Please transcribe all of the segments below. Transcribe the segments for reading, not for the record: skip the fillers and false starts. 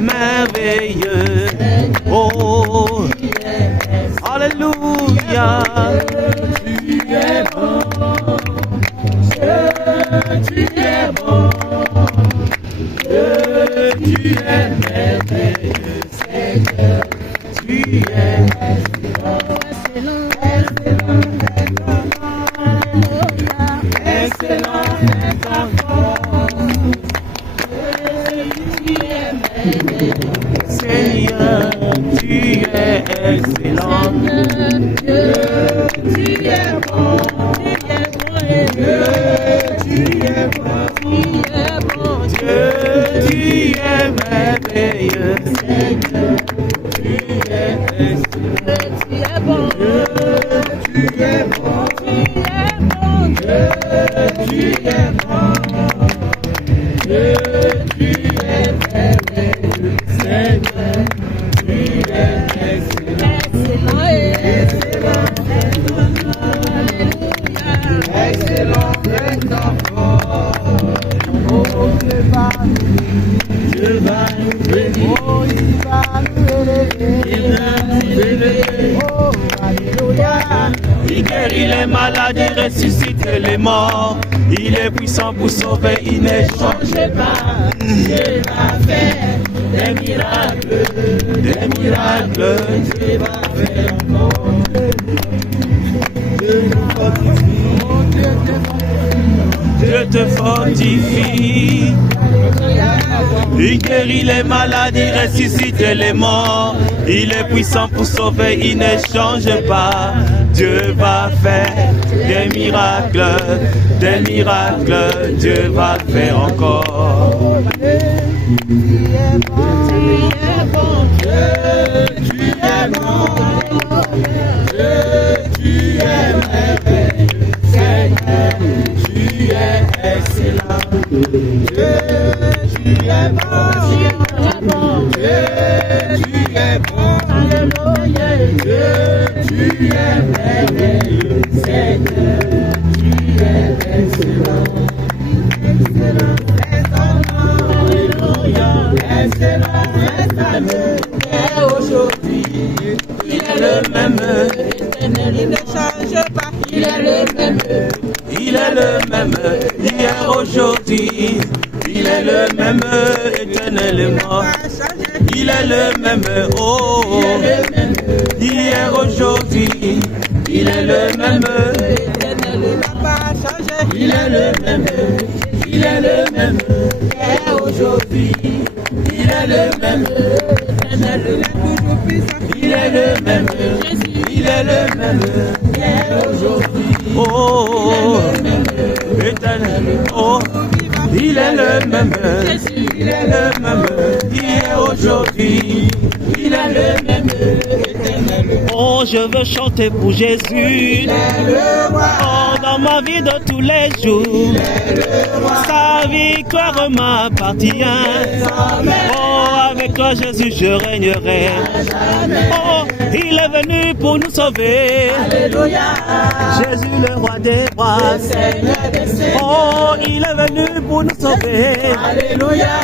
merveilleux. Oh, alléluia. Tu es bon, tu es bon, tu es merveilleux, Seigneur. Tu es excellent, excellent, Seigneur, tu es excellent. Dieu, tu es bon, Dieu, tu es bon, Dieu, tu es merveilleux, Seigneur, tu es excellent. Tu es bon, tu es bon, Dieu, tu es bon, Dieu, tu es merveilleux, Seigneur, tu es excellent. Excellent, excellent, oh, Dieu va nous bénir, oh, il va nous élever, oh, alléluia. Il guérit les malades, il ressuscite les morts, il est puissant pour sauver, il ne change pas. Dieu va faire des miracles, Dieu va faire encore. Dieu te fortifie, il guérit les malades, il ressuscite les morts, il est puissant pour sauver, il ne change pas. Dieu va faire des miracles, Dieu va faire encore. Tu es bon, Dieu, tu es bon, Dieu, tu es merveilleux, Seigneur, tu es excellent. Dieu, tu es bon, Dieu, tu es bon, alléluia. Dieu, tu es merveilleux, Seigneur, tu es excellent. Excellent, alléluia, excellent, et aujourd'hui, il est le même, éternel, il ne change pas, il est le même, hier, aujourd'hui, il est le même, éternellement, il est le même, oh, hier, aujourd'hui, il est le même, éternel, il n'a pas changé, il est le même, hier, aujourd'hui, il est le même, éternel, il est toujours puissant, il est le même, il est le même, hier, aujourd'hui, oh, éternel, oh, il est le même, il est le même, hier, aujourd'hui, il est le même, éternel. Oh, je veux chanter pour Jésus, oh, dans ma vie de tous les jours, sa victoire m'appartient. Oh, avec toi Jésus je régnerai. Oh, il est venu pour nous sauver. Alléluia. Jésus le roi des rois. Oh, il est venu pour nous sauver. Alléluia.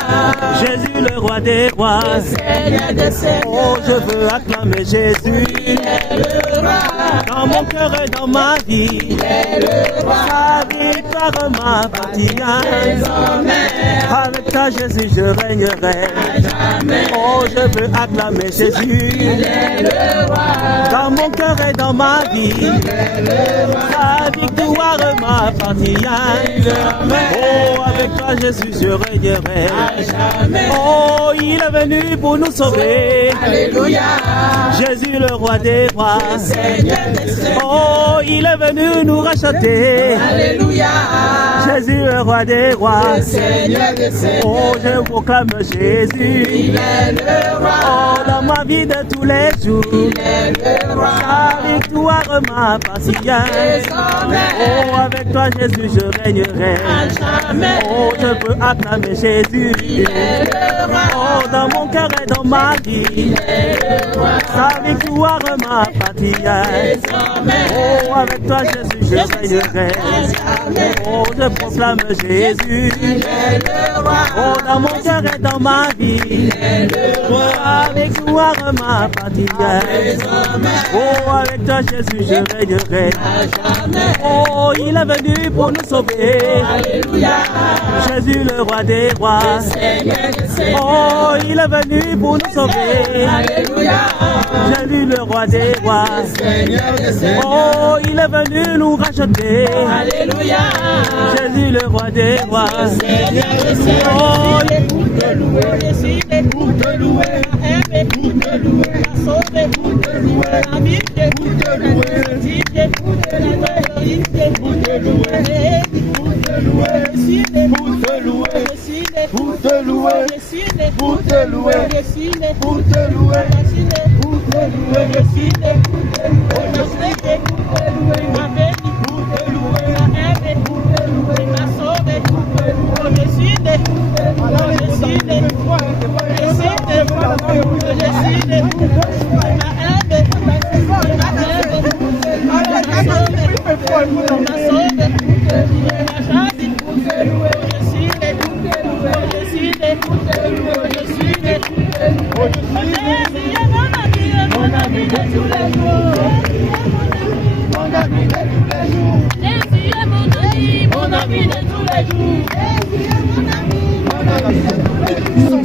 Jésus le roi des rois. Oh, je veux acclamer Jésus. Dans mon cœur et dans ma vie, sa victoire m'appartient. Avec toi Jésus je régnerai. Oh, je veux acclamer Jésus. Dans mon cœur et dans ma vie, sa victoire m'appartient. Oh, avec toi Jésus je régnerai. Oh, il est venu pour nous sauver. Alléluia. Jésus le roi des rois. Oh, il est venu nous racheter. Alléluia. Jésus le roi des rois. Oh, je proclame Jésus. Il est le roi. Oh, dans ma vie de tous les jours. Sa victoire m'appartient. Oh, avec toi Jésus je régnerai. Oh, je peux acclamer Jésus. Oh, dans mon cœur et dans ma vie. Sa victoire m'appartient. Oh, avec toi Jésus je régnerai. Oh, je proclame Jésus. Oh, dans mon cœur et dans ma vie. Oh, avec toi m'appartient. Oh, avec toi Jésus je régnerai. Oh, il est venu pour nous sauver. Jésus le roi des rois. Oh, il est venu pour nous sauver. Jésus le roi des rois. Oh, il est venu nous racheter. Jésus le roi des rois. Oh, pour te louer, pour te louer, pour te louer, la sauver, pour te louer, la vie, pour te louer, pour te louer, pour te louer, pour te louer, pour te louer, pour te louer, pour te louer, pour te louer,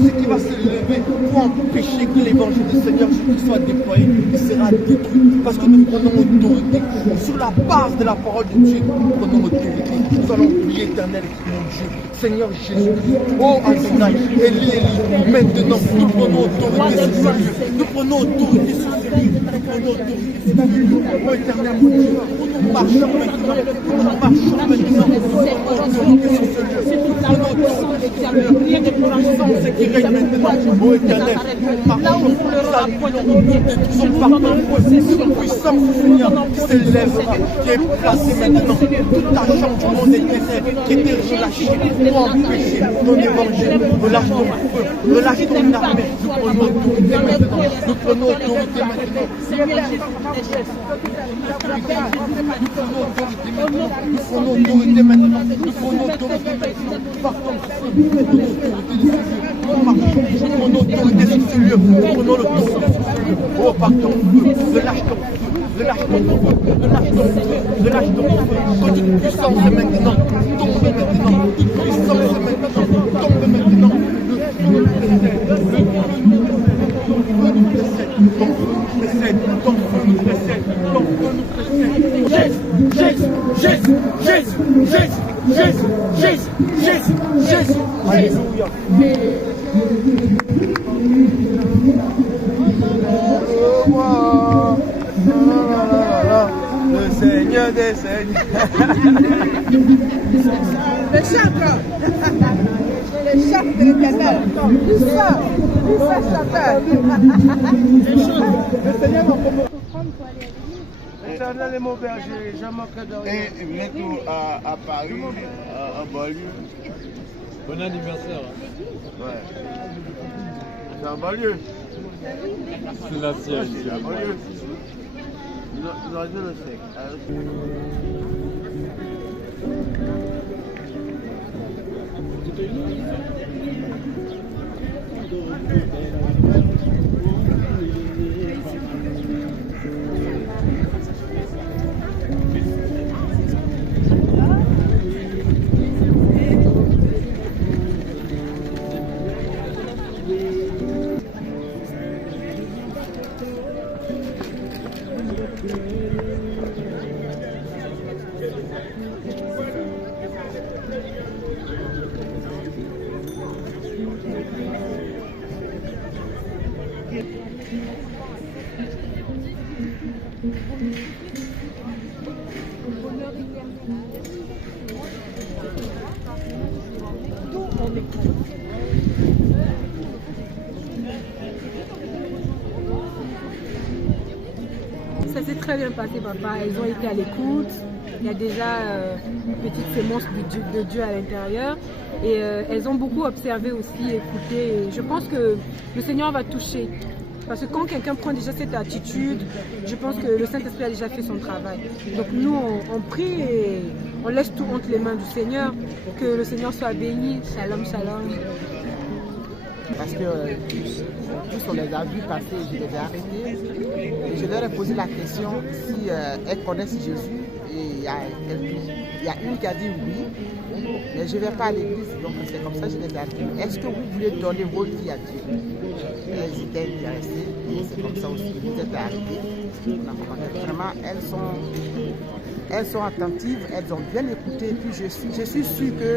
Ce qui va se lever pour empêcher que l'évangile du Seigneur Jésus soit déployé, il sera détruit. Parce que nous prenons autorité. Sur la base de la parole de Dieu, nous prenons autorité. Nous allons prier éternel, mon Dieu, Seigneur Jésus. Oh Adonai, Élie, Élie, maintenant nous prenons autorité sur ce lieu. Nous prenons autorité sur ce lieu. Nous prenons autorité sur ce lieu. Oh éternel, mon Dieu, nous marchons maintenant. Nous marchons maintenant. Nous prenons autorité sur ce lieu. Nous prenons autorité sur ce lieu. Puissance qui règne maintenant. Oh éternel, nous marchons, nous saluons, nous détruisons par notre possession. Puissance, Seigneur, qui s'élèvera, qui est placée maintenant. Toute la chambre du monde éternel qui était relâchée pour empêcher ton évangile. Relâche ton feu, relâche ton armée. Nous prenons autorité maintenant. Nous prenons autorité maintenant. Nous prenons autorité maintenant. Nous prenons autorité maintenant. Par ton feu, nous prenons autorité de ce lieu. Nous prenons autorité sur ce lieu. Nous prenons l'autorité sur ce lieu. Oh, par ton feu, relâche ton feu. Relâche ton feu, relâche ton feu, relâche ton feu. Que toute puissance est maintenant, tombe maintenant. Toute puissance est maintenant, tombe maintenant. Le feu nous précède, ton feu nous précède, ton feu nous précède, ton feu nous précède. Jésus, Jésus, Jésus, Jésus, Jésus, Jésus, Jésus, Jésus. Alléluia. Le Seigneur des Seigneurs. Le chanteur. Le chant de l'Éternel. Ça chanteur. Le Seigneur m'a proposé. L'éternel est mon berger, je manquerai de rien. Et bientôt à Paris, en banlieue. Bon anniversaire. Ouais. C'est en banlieue. C'est la sienne. C'est en banlieue. Nous avons le sec. très bien passé, papa. Elles ont été à l'écoute. Il y a déjà une petite sémence de Dieu à l'intérieur. Et elles ont beaucoup observé aussi, écouté. Et je pense que le Seigneur va toucher. Parce que quand quelqu'un prend déjà cette attitude, je pense que le Saint-Esprit a déjà fait son travail. Donc nous, on prie et on laisse tout entre les mains du Seigneur. Que le Seigneur soit béni. Shalom, shalom. Parce que tous on les a vus passer, je les ai arrêtés. Et je leur ai posé la question si elles connaissent Jésus. Et il y a une qui a dit oui, mais je ne vais pas à l'église. Donc c'est comme ça que je les ai arrêtés. Est-ce que vous voulez donner votre vie à Dieu? Elles étaient intéressées. Et c'est comme ça aussi que vous êtes arrêtés. Vraiment, elles sont attentives, elles ont bien écouté. Et puis je suis sûre que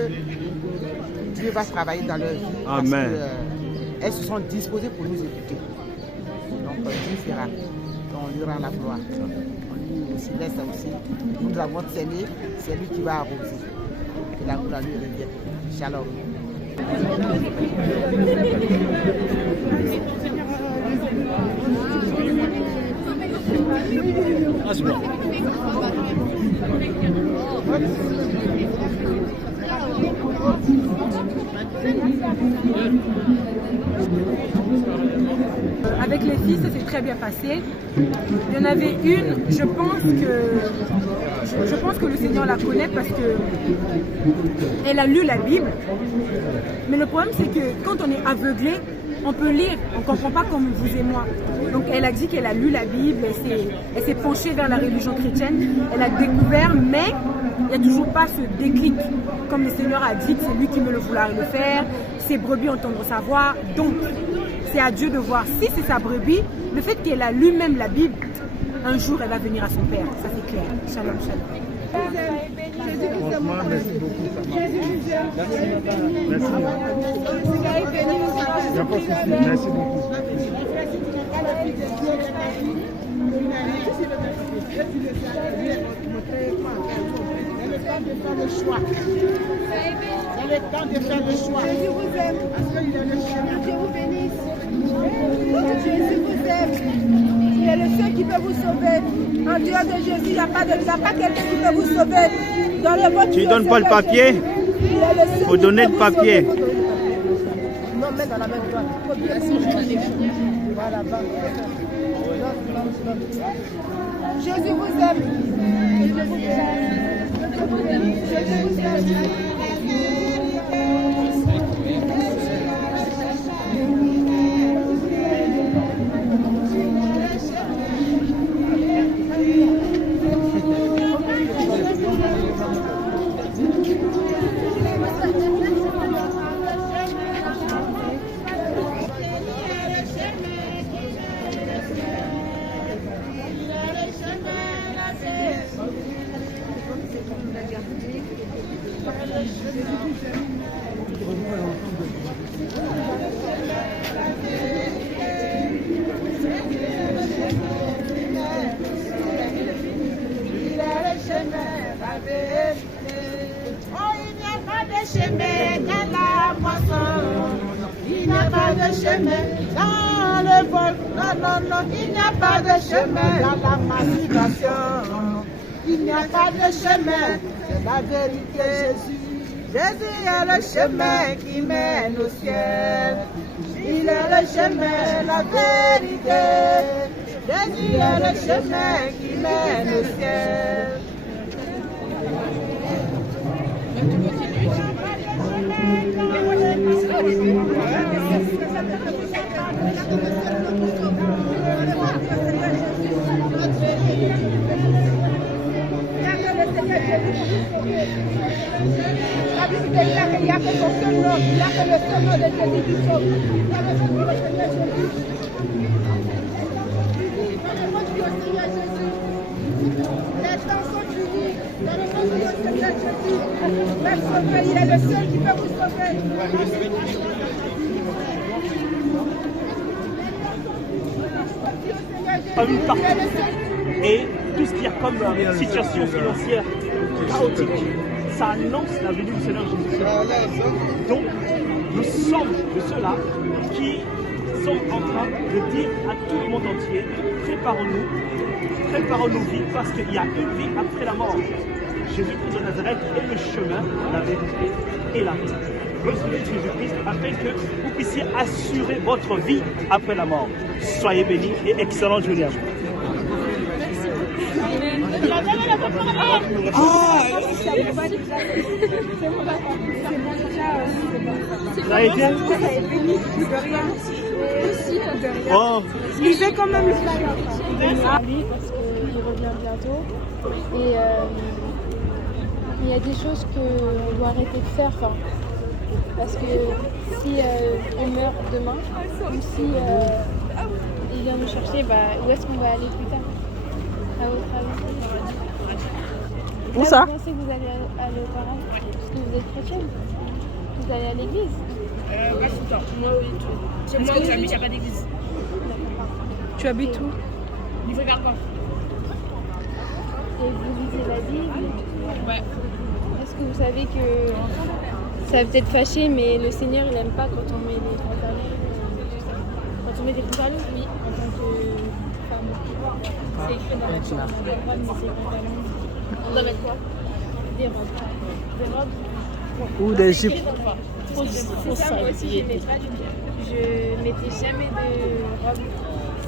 Dieu va travailler dans leur vie. Amen. Elles se sont disposées pour nous écouter. Donc Dieu fera. Donc on lui rend la gloire. On lui aussi laisse aussi. Nous avons scellé, c'est lui qui va arroser. Que la gloire lui revienne. Shalom. Avec les filles, ça s'est très bien passé. Il y en avait une, je pense que le Seigneur la connaît parce que elle a lu la Bible. Mais le problème, c'est que quand on est aveuglé, on peut lire, on ne comprend pas comme vous et moi. Donc elle a dit qu'elle a lu la Bible, elle s'est penchée vers la religion chrétienne, elle a découvert, mais il n'y a toujours pas ce déclic. Comme le Seigneur a dit, c'est lui qui me le vouloir le faire, ses brebis entendre sa voix. Donc c'est à Dieu de voir si c'est sa brebis. Le fait qu'elle a lu même la Bible, un jour elle va venir à son Père, ça c'est clair. Shalom, shalom. Franchement, merci beaucoup. Jésus vous aime. Merci. Il n'y a pas de souci. Merci beaucoup. C'est le temps de faire le choix. Jésus vous aime. Dieu vous bénisse. Jésus vous aime. Il est le seul qui peut vous sauver. En dehors de Jésus, il n'y a pas quelqu'un qui peut vous sauver. Donnez votre Tu ne donnes pas le papier? Il faut donner le papier. Non, mets dans la main droite. Voilà, Jésus vous aime. Jésus vous aime. Jésus vous aime. Dans le vol, non, il n'y a pas de chemin dans la massification. Il n'y a pas de chemin, c'est la vérité. Jésus est le chemin qui mène au ciel. Il est le chemin, la vérité. Jésus est le chemin qui mène au ciel. La Bible déclare qu'il n'y a que son seul nom, il n'y a que le seul nom de Jésus qui sauve. Il y a le seul nom de Seigneur Jésus. Donnez votre vie au Seigneur Jésus. Les temps sont finis. Donnez votre vie au Seigneur Jésus. Même sauver, il est le seul qui peut vous sauver. Une partie. Et tout ce qu'il y a comme situation financière chaotique, ça annonce la venue du Seigneur Jésus. Donc, nous sommes de ceux-là qui sont en train de dire à tout le monde entier, préparons nos vies parce qu'il y a une vie après la mort. Jésus-Christ de Nazareth est le chemin, la vérité et la vie. Recevez Jésus-Christ afin que vous puissiez assurer votre vie après la mort. Soyez bénis et excellente journée à vous. Ça a été? Oh. Lisez quand même le flyer. Parce qu'il revient bientôt. Et il y a des choses qu'on doit arrêter de faire. Parce que si on meurt demain, ou si il vient nous chercher, où est-ce qu'on va aller plus tard? À votre avis? Où ça? Vous pensez que vous allez aller au paradis? Parce que vous êtes chrétienne. Vous allez à l'église? Pas tout le temps. Moi, oui, tout. Seulement où j'habite, il n'y a pas d'église. Tu habites où? Livre vers quoi? Et vous lisez la Bible? Ouais. Est-ce que vous savez que ça va peut-être fâcher, mais le Seigneur il n'aime pas quand on met des pantalons? Quand on met des pantalons, oui, en tant que femme. C'est écrit dans la Bible, on a le droit de mettre des pantalons. On doit mettre quoi? Des robes. Des robes? Ou des jupes? C'est ça, moi aussi j'aimais pas. Je mettais jamais de robe.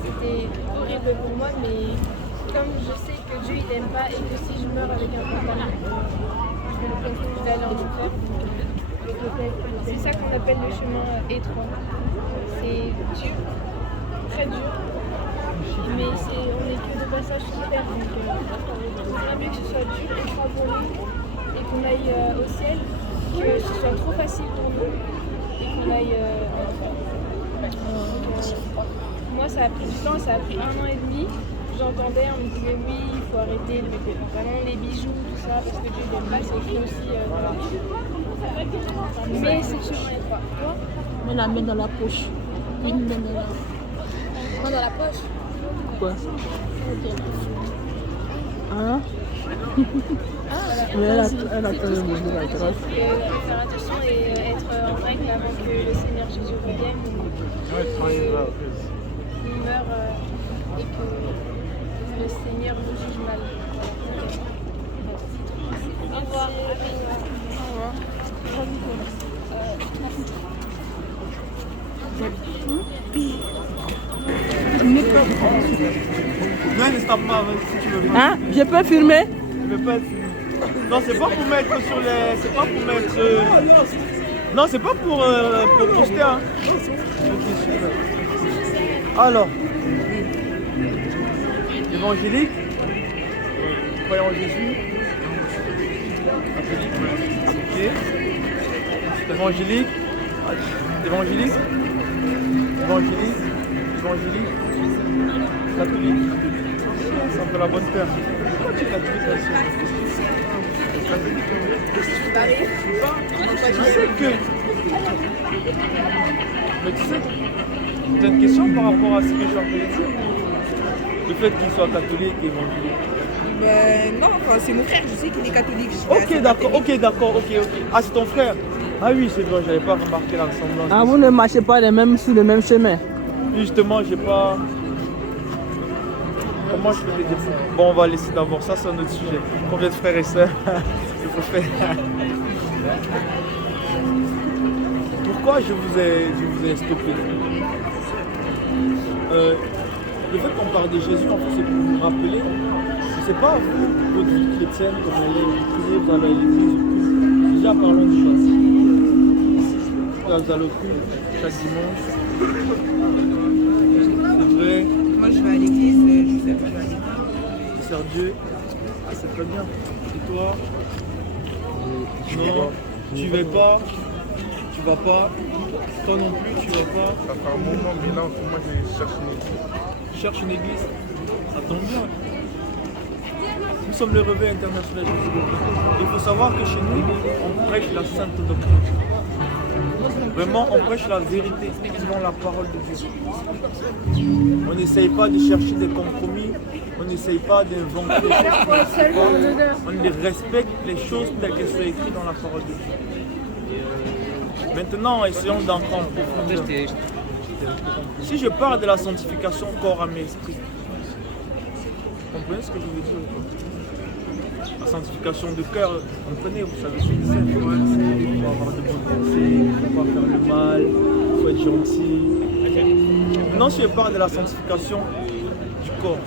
C'était horrible pour moi, mais comme je sais que Dieu il n'aime pas et que si je meurs avec un pantalon, je vais aller en enfer. C'est ça qu'on appelle le chemin étroit. C'est dur, très dur, mais on n'est que de passage sur terre. Donc on aimerait bien que ce soit dur et trop pour nous et qu'on aille au ciel, que ce soit trop facile pour nous et qu'on aille en enfer. Moi ça a pris du temps, ça a pris 1 an et demi. J'entendais, on me disait oui, il faut arrêter de mettre les pantalons, les bijoux, tout ça, parce que Dieu n'aime pas, c'est écrit aussi dans la Bible. Mais c'est le chemin étroit. Toi? On la met dans la poche. Une main dans la... Non, dans la poche. Quoi? Hein? Mais elle attend le moment de la grâce. Faire attention et être en règle avant que le Seigneur Jésus revienne. Il meurt et que le Seigneur nous juge mal. Au revoir. Non, ne stop pas si tu veux pas. Hein? Je peux filmer? Je veux pas filmer. Non, c'est pas pour mettre sur les. C'est pas pour mettre. Non, c'est pas pour poster. Hein. Ok, super. Alors. Évangélique. Croyant en Jésus. Ok. Évangélique. Évangélique. Évangélique. Évangélique. Catholique. Ça fait la bonne paire. Pourquoi tu es catholique là-dessus? Tu sais que. Mais tu sais, tu as une question par rapport à ce que je suis en train de dire? Le fait qu'il soit catholique et évangélique. Non, enfin, c'est mon frère, je sais qu'il est catholique. Ok, d'accord, ok. Ah, c'est ton frère? Ah oui, c'est vrai, j'avais pas remarqué la ressemblance. Ah, vous ne marchez pas sur le même chemin? Justement, j'ai pas... Comment je peux te dire? Bon, on va laisser d'abord, ça c'est un autre sujet. Combien de frères et sœurs? Je préfère. Pourquoi je vous ai stoppé? Le fait qu'on parle de Jésus, en fait, c'est pour vous rappeler, c'est pas vous, votre vie chrétienne, comme elle est, vous priez, vous allez à l'église, déjà parlons de ça. Vous allez au culte chaque dimanche. C'est vrai. Moi je vais à l'église, je sais pas, je vais à l'église. Tu sers Dieu, ah, c'est très bien. Et toi? Non, tu vas pas. Tu vas pas. Toi non plus, tu vas pas. Ça fait un moment, mais là, moi, je cherche une église. Tu cherches une église? Ça tombe bien. Nous sommes le Réveil international Jésus. Il faut savoir que chez nous, on prêche la sainte doctrine. Vraiment, on prêche la vérité selon la parole de Dieu. On n'essaye pas de chercher des compromis, on n'essaye pas d'inventer des choses. On les respecte les choses telles qu'elles sont écrites dans la parole de Dieu. Maintenant, essayons d'entrer en profondeur. Si je parle de la sanctification corps, âme et esprit, vous comprenez ce que je veux dire? La sanctification de cœur, vous comprenez, vous savez ce que c'est. Il faut avoir de bonnes pensées, il ne faut pas faire le mal, il faut être gentil. Maintenant, si je parle de la sanctification du corps,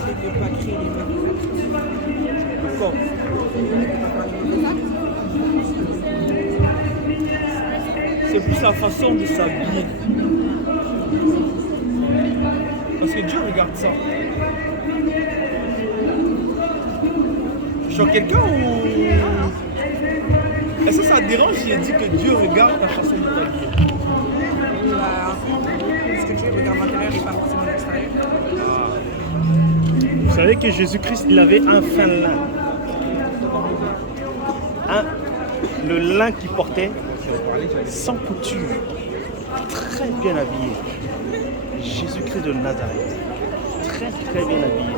C'est de ne pas créer les mêmes. le corps. C'est plus la façon de s'habiller. Parce que Dieu regarde ça. Je suis quelqu'un ou... Est-ce que ça dérange si je dis que Dieu regarde ta façon de t'habiller? Parce que Dieu regarde l'intérieur et pas forcément l'extérieur. Vous savez que Jésus-Christ, il avait un fin lin. Le lin qu'il portait, sans couture, très bien habillé. Jésus-Christ de Nazareth, très bien habillé.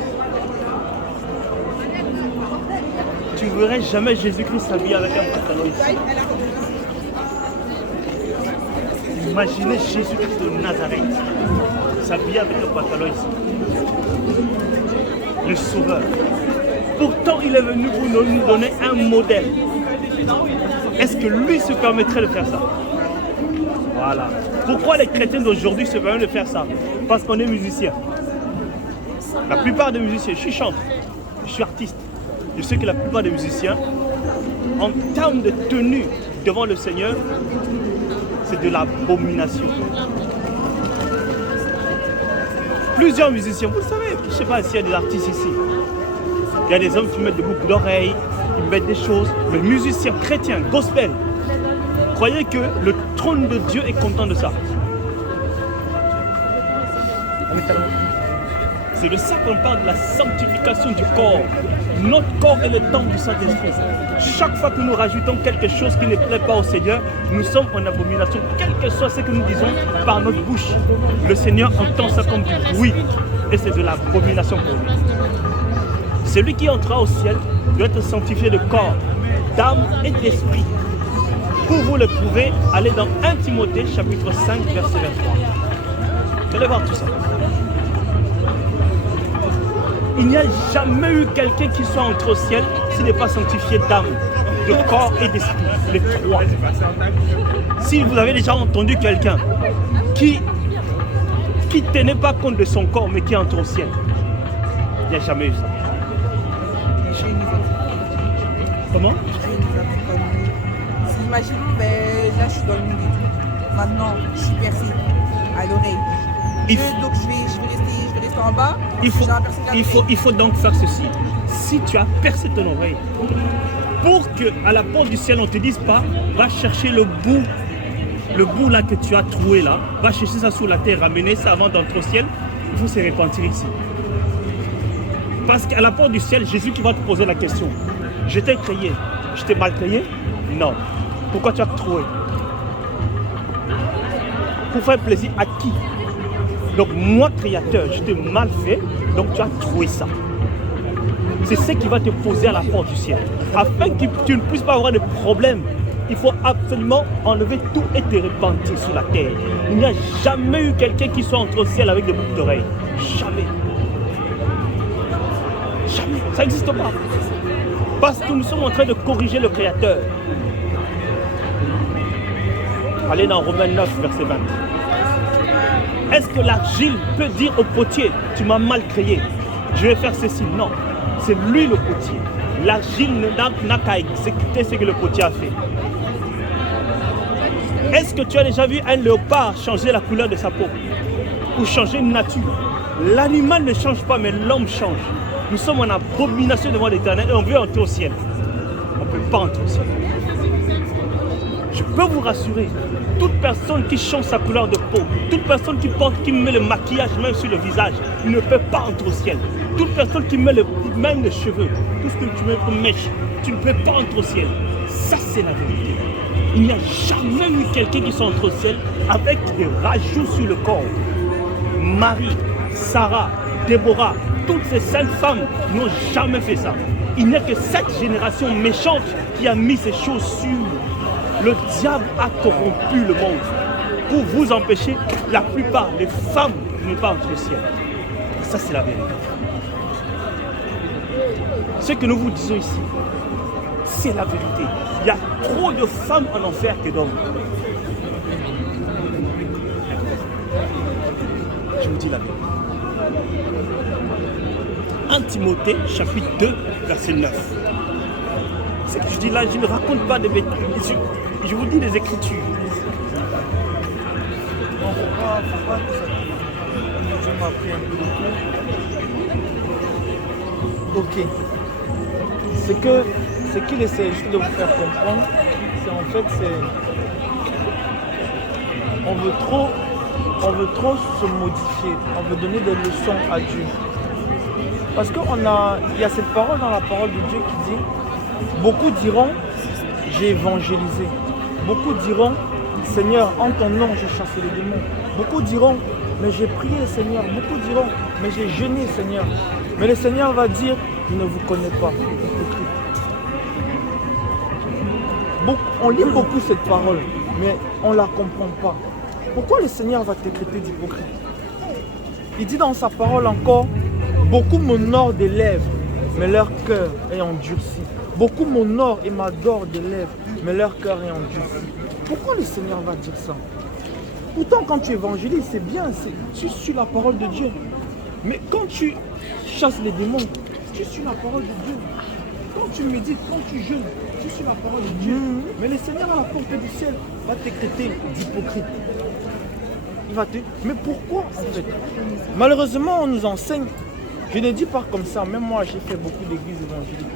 Tu ne verrais jamais Jésus-Christ s'habiller avec un pantalon ici. Imaginez Jésus-Christ de Nazareth s'habiller avec un pantalon ici. Le Sauveur. Pourtant, il est venu pour nous donner un modèle. Est-ce que lui se permettrait de faire ça? Voilà. Pourquoi les chrétiens d'aujourd'hui se permettent de faire ça? Parce qu'on est musicien. La plupart des musiciens, je suis chanteur, je suis artiste. Je sais que la plupart des musiciens, en termes de tenue devant le Seigneur, c'est de l'abomination. Plusieurs musiciens, vous le savez, je ne sais pas s'il y a des artistes ici. Il y a des hommes qui mettent des boucles d'oreilles, qui mettent des choses. Le musicien chrétien, gospel, croyez que le trône de Dieu est content de ça. C'est de ça qu'on parle de la sanctification du corps. Notre corps est le temple du Saint-Esprit. Chaque fois que nous rajoutons quelque chose qui ne plaît pas au Seigneur, nous sommes en abomination, quel que soit ce que nous disons par notre bouche. Le Seigneur entend ça comme du bruit et c'est de l'abomination pour lui. Celui qui entrera au ciel doit être sanctifié de corps, d'âme et d'esprit. Pour vous le prouver, allez dans 1 Timothée chapitre 5 verset 23. Vous allez voir tout ça. Il n'y a jamais eu quelqu'un qui soit entré au ciel s'il n'est pas sanctifié d'âme, de corps et d'esprit. Les trois. Si vous avez déjà entendu quelqu'un qui tenait pas compte de son corps mais qui entre au ciel, il n'y a jamais eu ça. Comment? Si imaginons, là je suis dans le monde et tout. Maintenant, je suis percée à l'oreille. Donc je vais rester en bas. Il faut donc faire ceci. Si tu as percé ton oreille, pour qu'à la porte du ciel on ne te dise pas, va chercher le bout là que tu as trouvé là, va chercher ça sous la terre, ramener ça avant d'entrer au ciel, il faut se repentir ici. Parce qu'à la porte du ciel, Jésus qui va te poser la question. Je t'ai créé, je t'ai mal créé? Non. Pourquoi tu as trouvé? Pour faire plaisir à qui? Donc moi, créateur, je t'ai mal fait, donc tu as trouvé ça. C'est ce qui va te poser à la porte du ciel. Afin que tu ne puisses pas avoir de problème, il faut absolument enlever tout et te repentir sur la terre. Il n'y a jamais eu quelqu'un qui soit entré au ciel avec des boucles d'oreilles. Jamais. Jamais. Ça n'existe pas. Parce que nous sommes en train de corriger le créateur. Allez dans Romains 9, verset 20. Est-ce que l'argile peut dire au potier, tu m'as mal créé, je vais faire ceci? Non, c'est lui le potier. L'argile n'a qu'à exécuter ce que le potier a fait. Est-ce que tu as déjà vu un léopard changer la couleur de sa peau? Ou changer une nature? L'animal ne change pas, mais l'homme change. Nous sommes en abomination devant l'Éternel et on veut entrer au ciel. On ne peut pas entrer au ciel. Je peux vous rassurer, toute personne qui change sa couleur de peau, toute personne qui met le maquillage même sur le visage, il ne peut pas entrer au ciel. Toute personne qui met même les cheveux, tout ce que tu mets comme mèche, tu ne peux pas entrer au ciel. Ça, c'est la vérité. Il n'y a jamais eu quelqu'un qui soit entré au ciel avec des rajouts sur le corps. Marie, Sarah, Déborah, toutes ces saintes femmes n'ont jamais fait ça. Il n'y a que cette génération méchante qui a mis ces choses sur. Le diable a corrompu le monde. pour vous empêcher, la plupart, les femmes, ne pas entrer au ciel. Ça, c'est la vérité. Ce que nous vous disons ici, c'est la vérité. Il y a trop de femmes en enfer que d'hommes. Je vous dis la vérité. 1 Timothée, chapitre 2, verset 9. Ce que je dis là, je ne raconte pas des bêtises. Je vous dis des Écritures. Non, faut pas que ça... Je m'apprends un peu. Ok. Ce qu'il essaie juste de vous faire comprendre, c'est en fait, on veut trop se modifier, on veut donner des leçons à Dieu. Parce qu'il y a cette parole dans la parole de Dieu qui dit, beaucoup diront, j'ai évangélisé. Beaucoup diront, Seigneur, en ton nom, j'ai chassé les démons. Beaucoup diront, mais j'ai prié, Seigneur. Beaucoup diront, mais j'ai jeûné, Seigneur. Mais le Seigneur va dire, je ne vous connais pas. On lit beaucoup cette parole, mais on ne la comprend pas. Pourquoi le Seigneur va te traiter d'hypocrite? Il dit dans sa parole encore, beaucoup m'honorent des lèvres, mais leur cœur est endurci. Beaucoup m'honorent et m'adorent des lèvres, mais leur cœur est endurci. Pourquoi le Seigneur va dire ça? Pourtant, quand tu évangélises, c'est bien, tu suis la parole de Dieu. Mais quand tu chasses les démons, tu suis la parole de Dieu. Quand tu médites, quand tu jeûnes, tu suis la parole de Dieu. Mais le Seigneur à la porte du ciel va te traiter d'hypocrite. Mais pourquoi en fait? Malheureusement, on nous enseigne. Je ne dis pas comme ça, même moi j'ai fait beaucoup d'églises évangéliques.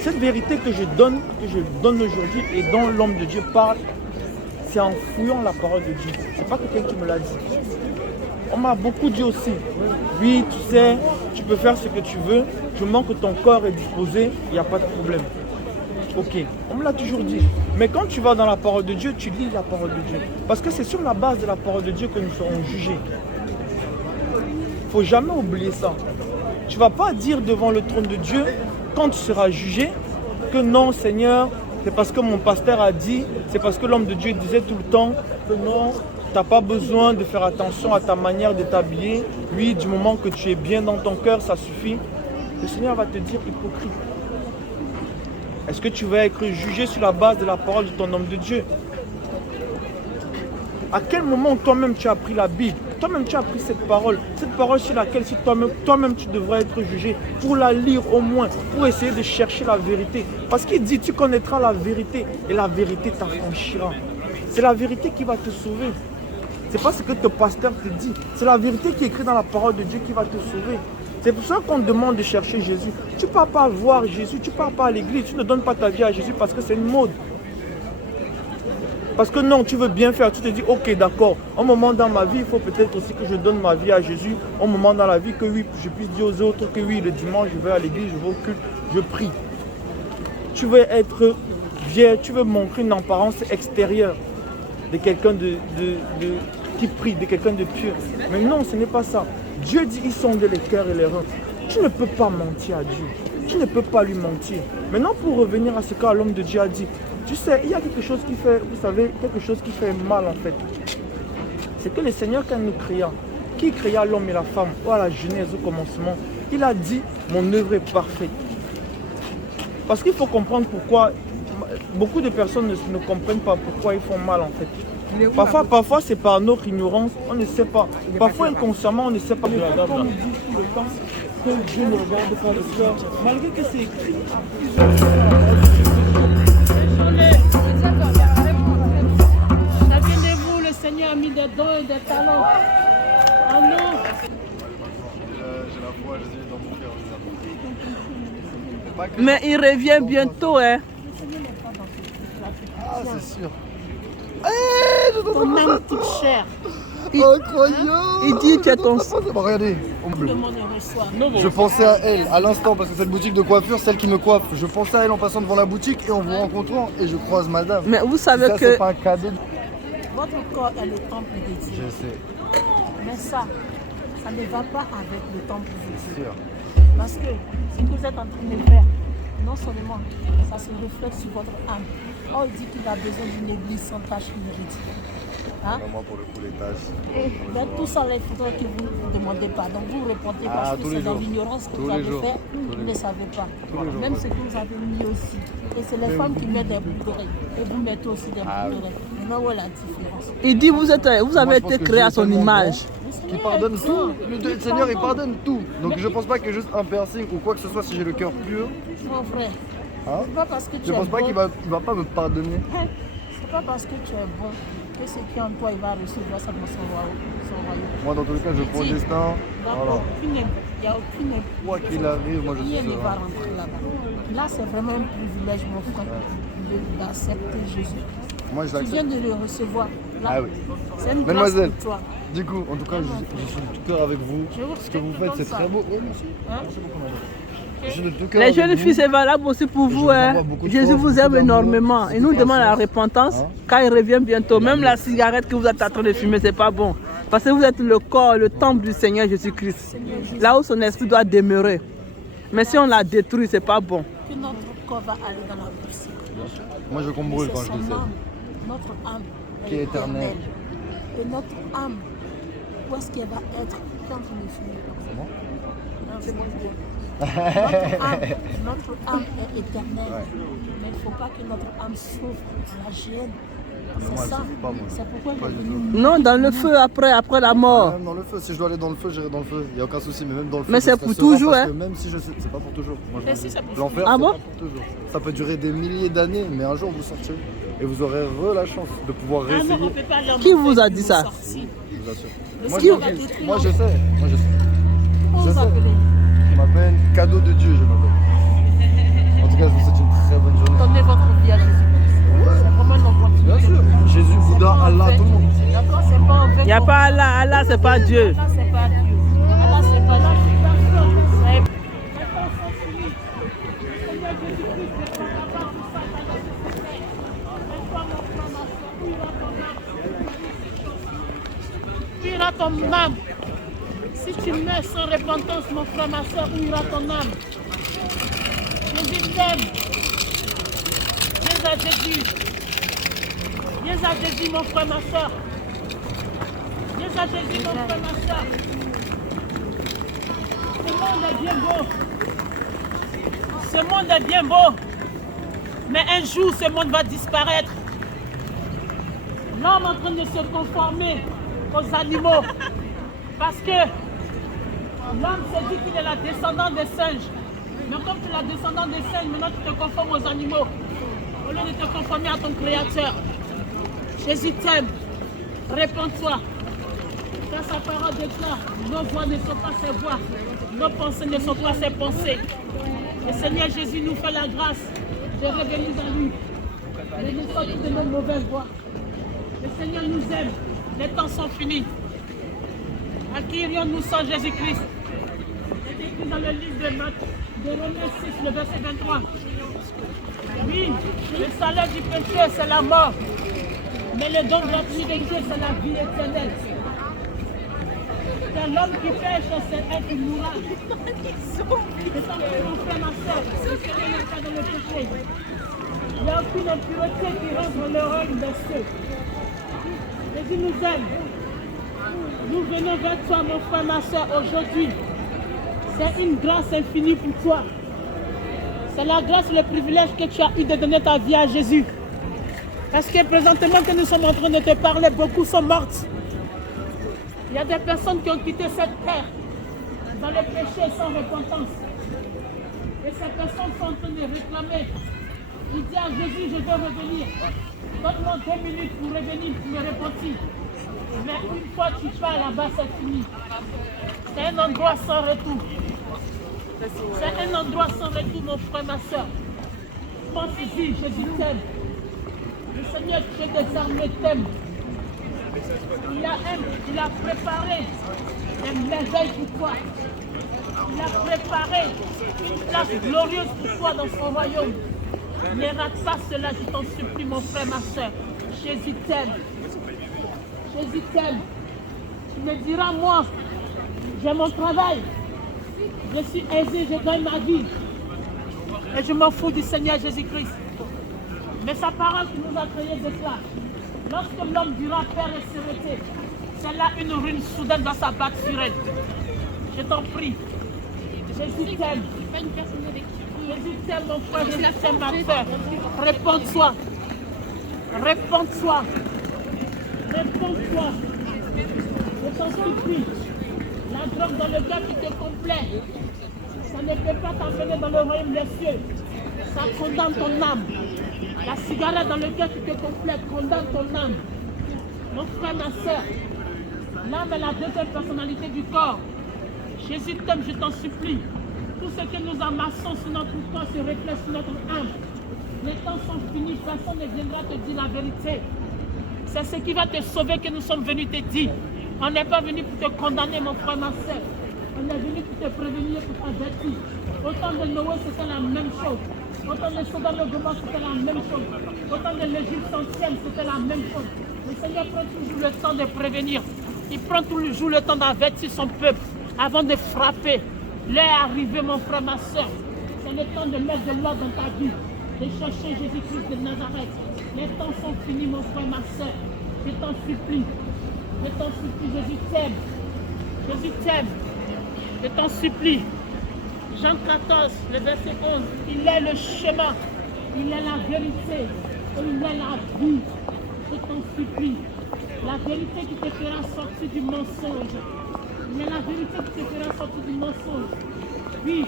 Cette vérité que je donne aujourd'hui et dont l'homme de Dieu parle, c'est en fouillant la parole de Dieu. C'est pas quelqu'un qui me l'a dit. On m'a beaucoup dit aussi, oui, tu sais, tu peux faire ce que tu veux, du moment que ton corps est disposé, il n'y a pas de problème. Ok, on me l'a toujours dit. Mais quand tu vas dans la parole de Dieu, tu lis la parole de Dieu. Parce que c'est sur la base de la parole de Dieu que nous serons jugés. Il ne faut jamais oublier ça. Tu ne vas pas dire devant le trône de Dieu, quand tu seras jugé, que non, Seigneur, c'est parce que mon pasteur a dit, c'est parce que l'homme de Dieu disait tout le temps que non, tu n'as pas besoin de faire attention à ta manière de t'habiller. Oui, du moment que tu es bien dans ton cœur, ça suffit. Le Seigneur va te dire hypocrite. Est-ce que tu vas être jugé sur la base de la parole de ton homme de Dieu? À quel moment toi-même tu as appris la Bible? Toi-même tu as appris cette parole sur laquelle si toi-même tu devrais être jugé, pour la lire au moins, pour essayer de chercher la vérité. Parce qu'il dit, tu connaîtras la vérité et la vérité t'affranchira. C'est la vérité qui va te sauver. C'est pas ce que ton pasteur te dit. C'est la vérité qui est écrite dans la parole de Dieu qui va te sauver. C'est pour ça qu'on te demande de chercher Jésus. Tu ne pars pas voir Jésus, tu ne pars pas à l'église, tu ne donnes pas ta vie à Jésus parce que c'est une mode. Parce que non, tu veux bien faire, tu te dis, ok, d'accord, un moment dans ma vie, il faut peut-être aussi que je donne ma vie à Jésus. Un moment dans la vie que oui, je puisse dire aux autres que oui, le dimanche, je vais à l'église, je vais au culte, je prie. Tu veux être vierge, tu veux montrer une apparence extérieure de quelqu'un qui prie, de quelqu'un de pieux. Mais non, ce n'est pas ça. Dieu dit, ils sondent les cœurs et les reins. Tu ne peux pas mentir à Dieu. Tu ne peux pas lui mentir. Maintenant, pour revenir à ce que l'homme de Dieu a dit, tu sais, il y a quelque chose qui fait, vous savez, quelque chose qui fait mal en fait. C'est que le Seigneur, quand nous créa, qui créa l'homme et la femme, à la genèse, au commencement, il a dit, mon œuvre est parfaite. Parce qu'il faut comprendre pourquoi, beaucoup de personnes ne comprennent pas pourquoi ils font mal en fait. Parfois c'est par notre ignorance, on ne sait pas. Parfois inconsciemment, on ne sait pas. Mais quand on nous dit tout le temps que Dieu ne regarde pas le cœur, malgré que c'est écrit à plusieurs Souvenez-vous, le Seigneur a mis des dons et des talents en nous. J'ai la foi, Jésus est dans mon cœur. Mais il revient bientôt, hein. Ah, c'est sûr. Ton âme toute chère. Incroyable. Il dit, tu es ton... Regardez. Tout le monde le reçoit. Je pensais à elle à l'instant parce que cette boutique de coiffure, celle qui me coiffe, je pensais à elle en passant devant la boutique et en vous rencontrant et je croise madame. Mais vous savez ça, que... c'est pas un cadeau. Votre corps est le temple de Dieu. Je sais. Mais ça ne va pas avec le temple de Dieu. C'est sûr. Parce que ce que vous êtes en train de faire, non seulement ça se reflète sur votre âme. Oh, il dit qu'il a besoin d'une église sans tache ni héritier. Hein? Non, moi, pour le coup, les tâches. Ben, tout ça, il faudrait que vous ne demandez pas. Donc vous répondez parce que c'est dans l'ignorance que vous avez fait, vous ne savez pas. Même ce que vous avez mis aussi. Et c'est les femmes qui mettent des boucleries. Et vous mettez aussi des boucleries. Maintenant, où est la différence? Il dit vous avez été créé à son image. Qui pardonne tout. Le Seigneur, il pardonne tout. Donc je pense pas que juste un piercing ou quoi que ce soit, si j'ai le cœur pur. Mon frère, Hein? c'est pas parce que tu Je es pense pas bon. qu'il va pas me pardonner. C'est pas parce que tu es bon que ce qui est en toi, il va recevoir ça dans son royaume. Moi, dans tous les cas, je prends le destin. Voilà. Il n'y a aucune Quoi qu'il arrive, moi je suis rien ne va serein. rentrer là-bas. Là, c'est vraiment un privilège, mon frère, d'accepter Jésus. Moi, je Tu viens l'accepte. de le recevoir. Là, Ah oui. c'est une grâce Mademoiselle, pour toi. du coup, en tout cas, je suis de tout cœur avec vous. Ce que vous faites, c'est très beau. Oui, merci. Hein? Merci beaucoup, madame. Je suis de tout cœur Les avec jeunes vous. filles, c'est valable aussi pour vous. Hein. Jésus vous aime énormément. Il nous demande la repentance quand il revient bientôt. Même la cigarette que vous êtes en train de fumer, c'est pas bon. Parce que vous êtes le corps, le temple du Seigneur Jésus-Christ. Là où son esprit doit demeurer. Mais si on la détruit, c'est pas bon. Que notre corps va aller dans la poussière. Moi, je combrûle quand je décède. Notre âme Qui est éternelle. Et notre âme, où est-ce qu'elle va être quand on est fini? Comment? Non, c'est bon. Notre âme est éternelle. Mais il ne faut pas que notre âme souffre dans la gêne. C'est ça. C'est pourquoi il est venu. Non, dans le feu, après la mort. Même dans le feu, si je dois aller dans le feu, j'irai dans le feu. Il n'y a aucun souci, mais même dans le feu. Mais je c'est serai pour serein toujours, parce hein. que même si je sais, c'est pas pour toujours. Moi, Mais si, c'est pour l'enfer, Ah c'est bon? pas pour toujours. Ça peut durer des milliers d'années, mais un jour vous sortirez. Et vous aurez la chance de pouvoir Ah non, réessayer. on peut pas aller en Qui enfer vous a puis dit vous ça? sortir. Je vous assure. Le Moi, Seigneur je, va détruire moi, je sais. Moi, je sais. Comment Je vous sais. appelez? Je m'appelle Cadeau de Dieu, je m'appelle. En tout cas, je vous souhaite une très bonne journée. Donnez votre vie à Jésus. C'est vraiment une opportunité. Bien sûr. Jésus, Bouddha, Allah, tout le monde. D'accord, c'est pas Il n'y a pas Allah. Allah, c'est pas Dieu. Allah, c'est pas Dieu. Allah, c'est pas Dieu. Où ira ton âme? Si tu meurs sans repentance, mon frère, ma soeur, où ira ton âme? Jésus t'aime. Viens à Jésus. Viens à Jésus, mon frère, ma soeur. Viens à Jésus, mon frère, ma soeur. Ce monde est bien beau. Ce monde est bien beau. Mais un jour, ce monde va disparaître. L'homme est en train de se conformer aux animaux. Parce que l'homme s'est dit qu'il est la descendante des singes. Mais comme tu es la descendante des singes, maintenant tu te conformes aux animaux. Au lieu de te conformer à ton Créateur. Jésus t'aime. Réponds-toi. Quand sa parole déclare, nos voix ne sont pas ses voix. Nos pensées ne sont pas ses pensées. Le Seigneur Jésus nous fait la grâce de revenir à lui. Et nous sortir de nos mauvaises voies. Le Seigneur nous aime. Les temps sont finis. À qui irions-nous sans Jésus-Christ? C'est écrit dans le livre de Romains 6, le verset 23. Oui, le salaire du péché, c'est la mort. Mais le don gratuit de Dieu, c'est la vie éternelle. C'est l'homme qui pêche, c'est être moral. C'est tant que mon frère, ma soeur, le Seigneur n'est pas dans le péché. Il n'y a aucune impureté qui rentre le règne des cieux. Jésus nous aime. Nous venons vers toi, mon frère, ma soeur, aujourd'hui. C'est une grâce infinie pour toi. C'est la grâce et le privilège que tu as eu de donner ta vie à Jésus. Parce que présentement que nous sommes en train de te parler, beaucoup sont mortes. Il y a des personnes qui ont quitté cette terre dans le péché sans repentance. Et ces personnes sont en train de réclamer. Il dit à Jésus, je dois revenir. Donne-moi 2 minutes pour revenir, pour me repentir. Mais une fois que tu pars là-bas, c'est fini. C'est un endroit sans retour. C'est un endroit sans retour, mon frère, ma soeur. Pense-y, Jésus t'aime. Le Seigneur Dieu des armées t'aime. Il a préparé des merveilles pour toi. Il a préparé une place glorieuse pour toi dans son royaume. Ne rate pas cela, je t'en supplie, mon frère, ma soeur. Jésus t'aime. Jésus t'aime. Tu me diras, moi, j'ai mon travail. Je suis aisé, je gagne ma vie. Et je m'en fous du Seigneur Jésus-Christ. Mais sa parole qui nous a créé de cela. Lorsque l'homme dira Père et s'arrêter, c'est là une ruine soudaine doit s'abattre sur elle. Je t'en prie. Jésus t'aime. Jésus t'aime mon frère, Jésus t'aime ma soeur. Réponds-toi. Réponds-toi. Réponds-toi. Je t'en supplie. La drogue dans le cœur qui te complaît, ça ne peut pas t'emmener dans le royaume des cieux. Ça condamne ton âme. La cigarette dans le cœur qui te complaît condamne ton âme. Mon frère, ma soeur, l'âme est la deuxième personnalité du corps. Jésus t'aime, je t'en supplie. Tout ce que nous amassons sur notre corps se reflète sur notre âme. Les temps sont finis, personne ne viendra te dire la vérité. C'est ce qui va te sauver que nous sommes venus te dire. On n'est pas venu pour te condamner, mon frère, ma soeur. On est venu pour te prévenir, pour t'avertir. Au temps de Noé, c'était la même chose. Au temps de Sodome et Gomorrhe, c'était la même chose. Au temps de l'Égypte ancienne, c'était la même chose. Le Seigneur prend toujours le temps de prévenir. Il prend toujours le temps d'avertir son peuple avant de frapper. L'heure est arrivée, mon frère, ma soeur. C'est le temps de mettre de l'ordre dans ta vie, de chercher Jésus-Christ de Nazareth. Les temps sont finis, mon frère, ma soeur. Je t'en supplie. Je t'en supplie, Jésus t'aime. Jésus t'aime. Je t'en supplie. Jean 14, le verset 11. Il est le chemin, il est la vérité, il est la vie. Je t'en supplie. La vérité qui te fera sortir du mensonge. Il est la vérité qui te fera sortir du mensonge. Oui,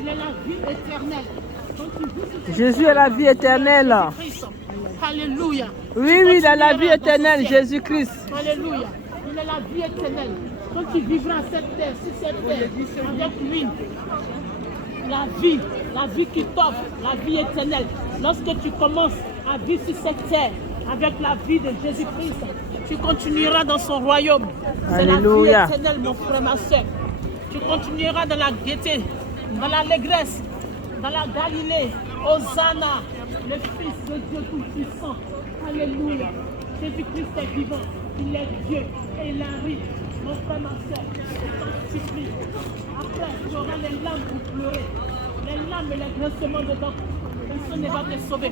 il est la vie éternelle. Jésus est la vie éternelle. Alléluia. Oui, oui, il est la vie éternelle, Jésus-Christ. Alléluia. Il est la vie éternelle. Quand tu vivras cette terre, sur cette terre, avec lui, la vie qui t'offre, la vie éternelle. Lorsque tu commences à vivre sur cette terre, avec la vie de Jésus-Christ, tu continueras dans son royaume. C'est la vie éternelle, mon frère, ma soeur. Tu continueras dans la gaieté, dans l'allégresse, dans la Galilée. Hosanna, le Fils de Dieu Tout-Puissant. Alléluia. Jésus-Christ est vivant. Il est Dieu et il arrive. Mon frère, ma soeur, je t'en supplie. Après, tu auras les larmes pour pleurer. Les larmes et les grincements dedans. Personne ne va te sauver.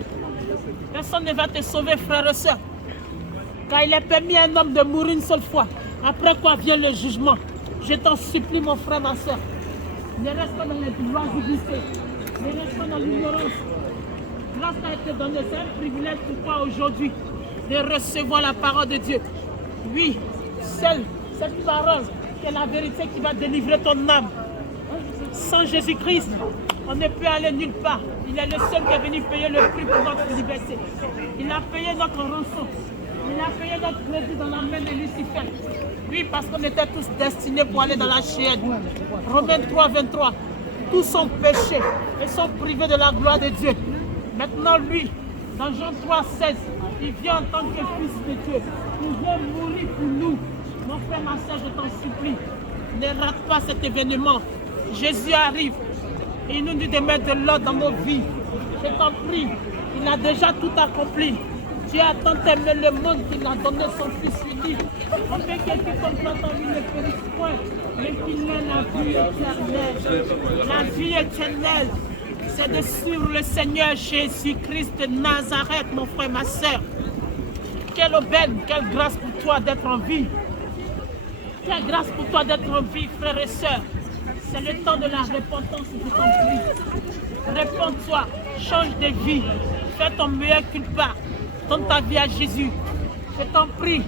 Personne ne va te sauver, frère et soeur. Car il est permis à un homme de mourir une seule fois. Après quoi vient le jugement. Je t'en supplie, mon frère, ma soeur. Ne reste pas dans les gloires du lycée. Ne reste pas dans l'ignorance. Grâce t'a été donnée, c'est un privilège pour toi aujourd'hui de recevoir la parole de Dieu. Oui, seule cette parole qui est la vérité qui va délivrer ton âme. Sans Jésus-Christ, on ne peut aller nulle part. Il est le seul qui est venu payer le prix pour notre liberté. Il a payé notre rançon. Il a payé notre crédit dans la main de Lucifer. Oui, parce qu'on était tous destinés pour aller dans la chienne. Romains 3, 23. Tous sont péchés et sont privés de la gloire de Dieu. Maintenant, lui, dans Jean 3, 16, il vient en tant que fils de Dieu. Il vient mourir pour nous. Mon frère, ma soeur, je t'en supplie. Ne rate pas cet événement. Jésus arrive et il nous dit de mettre de l'ordre dans nos vies. Je t'en prie, il a déjà tout accompli. Dieu a tant aimé le monde qu'il a donné son Fils unique. On fait que quiconque croit en lui ne périsse point, mais qu'il ait la vie éternelle. La vie éternelle, c'est de suivre le Seigneur Jésus-Christ de Nazareth, mon frère, ma soeur. Quelle aubaine, quelle grâce pour toi d'être en vie. Quelle grâce pour toi d'être en vie, frères et sœurs. C'est le temps de la repentance, je t'en prie. Réponds-toi, change de vie, fais ton meilleur culpa, donne ta vie à Jésus. Je t'en prie,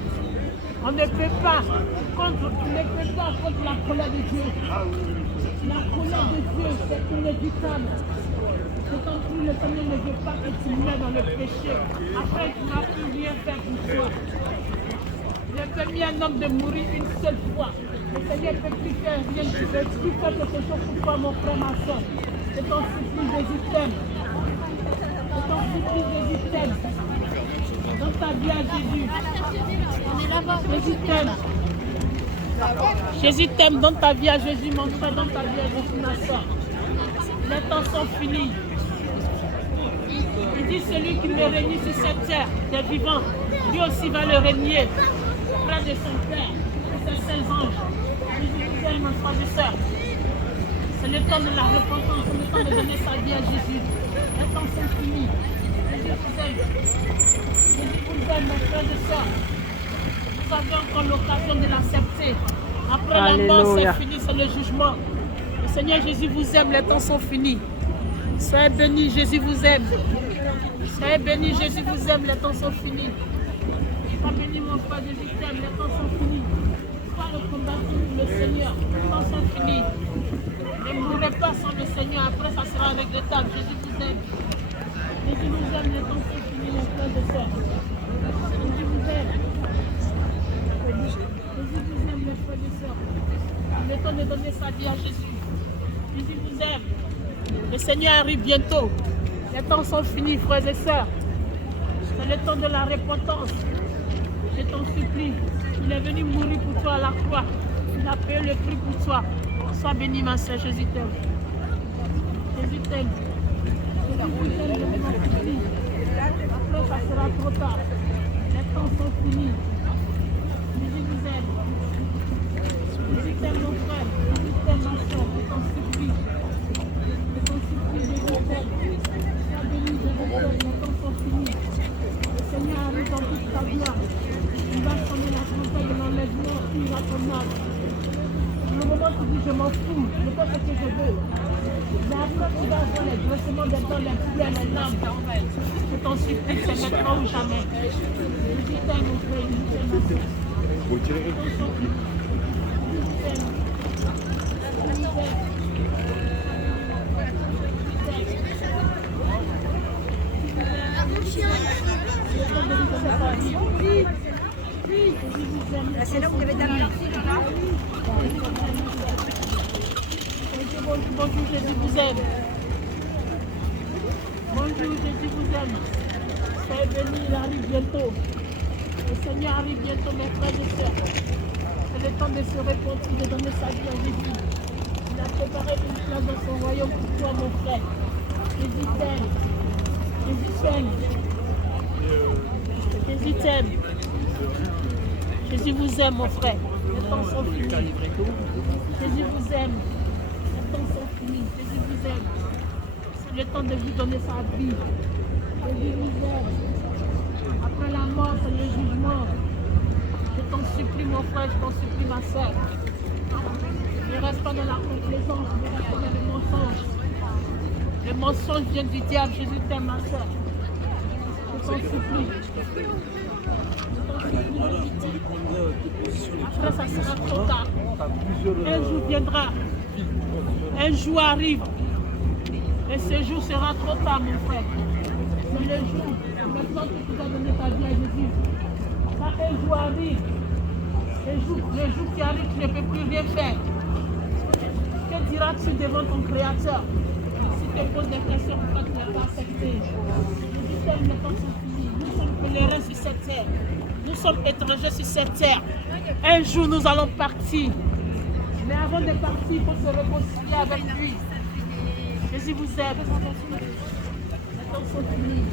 on ne peut pas contre la colère de Dieu. La colère de Dieu, c'est inévitable. Je t'en prie, le Seigneur ne veut pas que tu meurs dans le péché. Après, tu n'as plus rien faire pour toi. Il a permis à un homme de mourir une seule fois. Le Seigneur ne peut plus faire rien. Tu ne peux plus faire quelque chose pour toi, mon frère, ma soeur. Je t'en supplie, Jésus t'aime. Je t'en supplie, Jésus t'aime. Donne ta vie à Jésus. Jésus t'aime. Jésus t'aime. Donne ta vie à Jésus, mon frère. Donne ta vie à Jésus, ma soeur. Les temps sont finis. Il dit celui qui me réunit sur cette terre des vivants, lui aussi va le régner près de son Père et ses saints anges. Jésus t'aime, mon frère et soeur. C'est le temps de la repentance, c'est le temps de donner sa vie à Jésus. Les temps sont finis. Jésus t'aime. Jésus vous aime, mes frères et sœurs. Vous avez encore l'occasion de l'accepter. Après la mort, c'est fini, c'est le jugement. Le Seigneur Jésus vous aime, les temps sont finis. Soyez bénis, Jésus vous aime. Soyez bénis, Jésus vous aime, les temps sont finis. Sois béni, mon frère, Jésus t'aime, les temps sont finis. Sois le combattu pour le Seigneur, les temps sont finis. Ne mourrez pas sans le Seigneur, après ça sera regrettable. Jésus vous aime. Jésus vous aime, les temps sont finis, mes frères et sœurs. Jésus vous aime. Jésus vous aime, mes frères et sœurs. Il est temps de donner sa vie à Jésus. Jésus vous aime. Le Seigneur arrive bientôt. Les temps sont finis, frères et sœurs. C'est le temps de la repentance. Je t'en supplie. Il est venu mourir pour toi à la croix. Il a payé le prix pour toi. Sois béni, ma sœur. Jésus t'aime. Jésus t'aime. Jésus vous aime, je t'en supplie. Après, ça sera trop tard. Les temps sont finis. Jésus vous aime. Jésus t'aime, mon frère. Jésus t'aime, ma soeur. Je t'en supplie. Je t'en supplie, Jésus t'aime. Sois béni, Jésus t'aime. Les temps sont finis. Le Seigneur arrive dans toute sa gloire. Il va sonner la campagne de l'enlèvement irrationnel. Le moment où tu dis je m'en fous, je fais ce que je veux. Mais après tu vas avoir les grossements des dents, les plaies, les larmes. Je t'en supplie, c'est maintenant ou jamais. Je t'aime, mon frère, je t'aime, ma soeur. C'est là que vous devez t'amener là. Bonjour, Jésus vous aime. Bonjour, Jésus vous aime. Soyez bénis, il arrive bientôt. Le Seigneur arrive bientôt, mes frères et sœurs. C'est le temps de se repentir, de donner sa vie à Jésus. Il a préparé une place dans son royaume pour toi, mon frère. Jésus t'aime. Jésus t'aime. Jésus t'aime. Jésus vous aime, mon frère. Les temps sont finis. Jésus vous aime. Les temps sont finis. Jésus vous aime. C'est le temps de vous donner sa vie. Jésus vous aime. Après la mort, c'est le jugement. Je t'en supplie, mon frère, je t'en supplie, ma soeur. Ne reste pas dans la complaisance, ne reste pas dans le mensonge. Le mensonge vient du diable. Jésus t'aime, ma soeur. Je t'en supplie. Après, ça sera trop tard. Un jour viendra. Un jour arrive. Et ce jour sera trop tard, mon frère. C'est le jour. Maintenant que tu as donné ta vie à Jésus. Quand un jour arrive, le jour qui arrive, tu ne peux plus rien faire. Que diras-tu devant ton Créateur? Si tu te poses des questions, pourquoi tu n'as pas accepté? Jésus t'aime, les temps sont finis. Nous sommes pèlerins sur cette terre. Nous sommes étrangers sur cette terre. Un jour, nous allons partir. Mais avant de partir, il faut se réconcilier avec lui. Jésus vous aime. Les temps sont finis.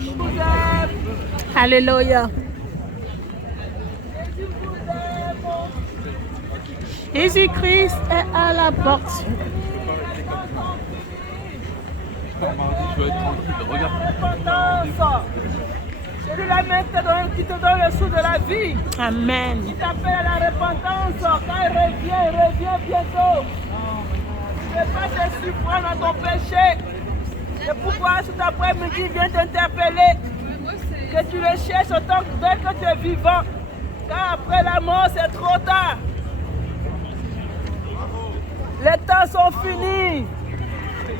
Je vous aime. Alléluia. Jésus-Christ est à la porte. Je vais être tranquille, regarde. C'est lui la main qui te donne le sou de la vie. Amen. Il t'appelle à la repentance. Quand il revient bientôt. Ne pas te surprendre dans ton péché. C'est pourquoi cet après-midi il vient t'interpeller. Que tu le cherches autant que tu es vivant. Car après la mort, c'est trop tard. Les temps sont finis.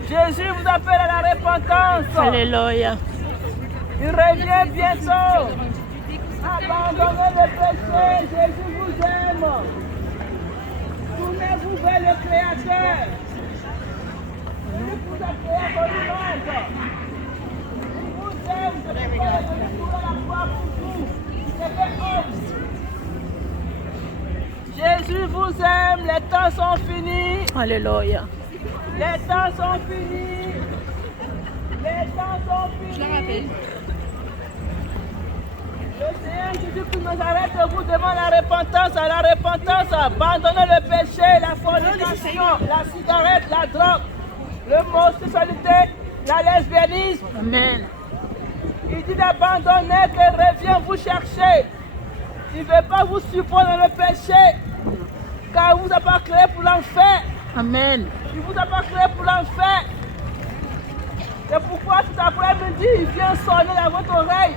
Jésus vous appelle à la repentance. Alléluia. Il revient bientôt. Abandonnez le péché. Jésus vous aime. Tournez-vous vers le Créateur. Il vous a créé à votre image. Il vous aime. C'est pourquoi il est venu pour la croix pour vous. Il s'est fait homme. Jésus vous aime. Les temps sont finis. Alléluia. Les temps sont finis. Les temps sont finis. Je le rappelle. Le Seigneur Jésus-Christ nous arrête de vous devant la repentance. À la repentance, abandonnez le péché, la fornication, la cigarette, la drogue, l'homosexualité, la lesbianisme. Amen. Il dit d'abandonner, qu'il revient vous chercher. Il ne veut pas vous supporter dans le péché. Car il ne vous a pas créé pour l'enfer. Amen. Il ne vous a pas créé pour l'enfer. C'est pourquoi tout après-midi, il vient sonner dans votre oreille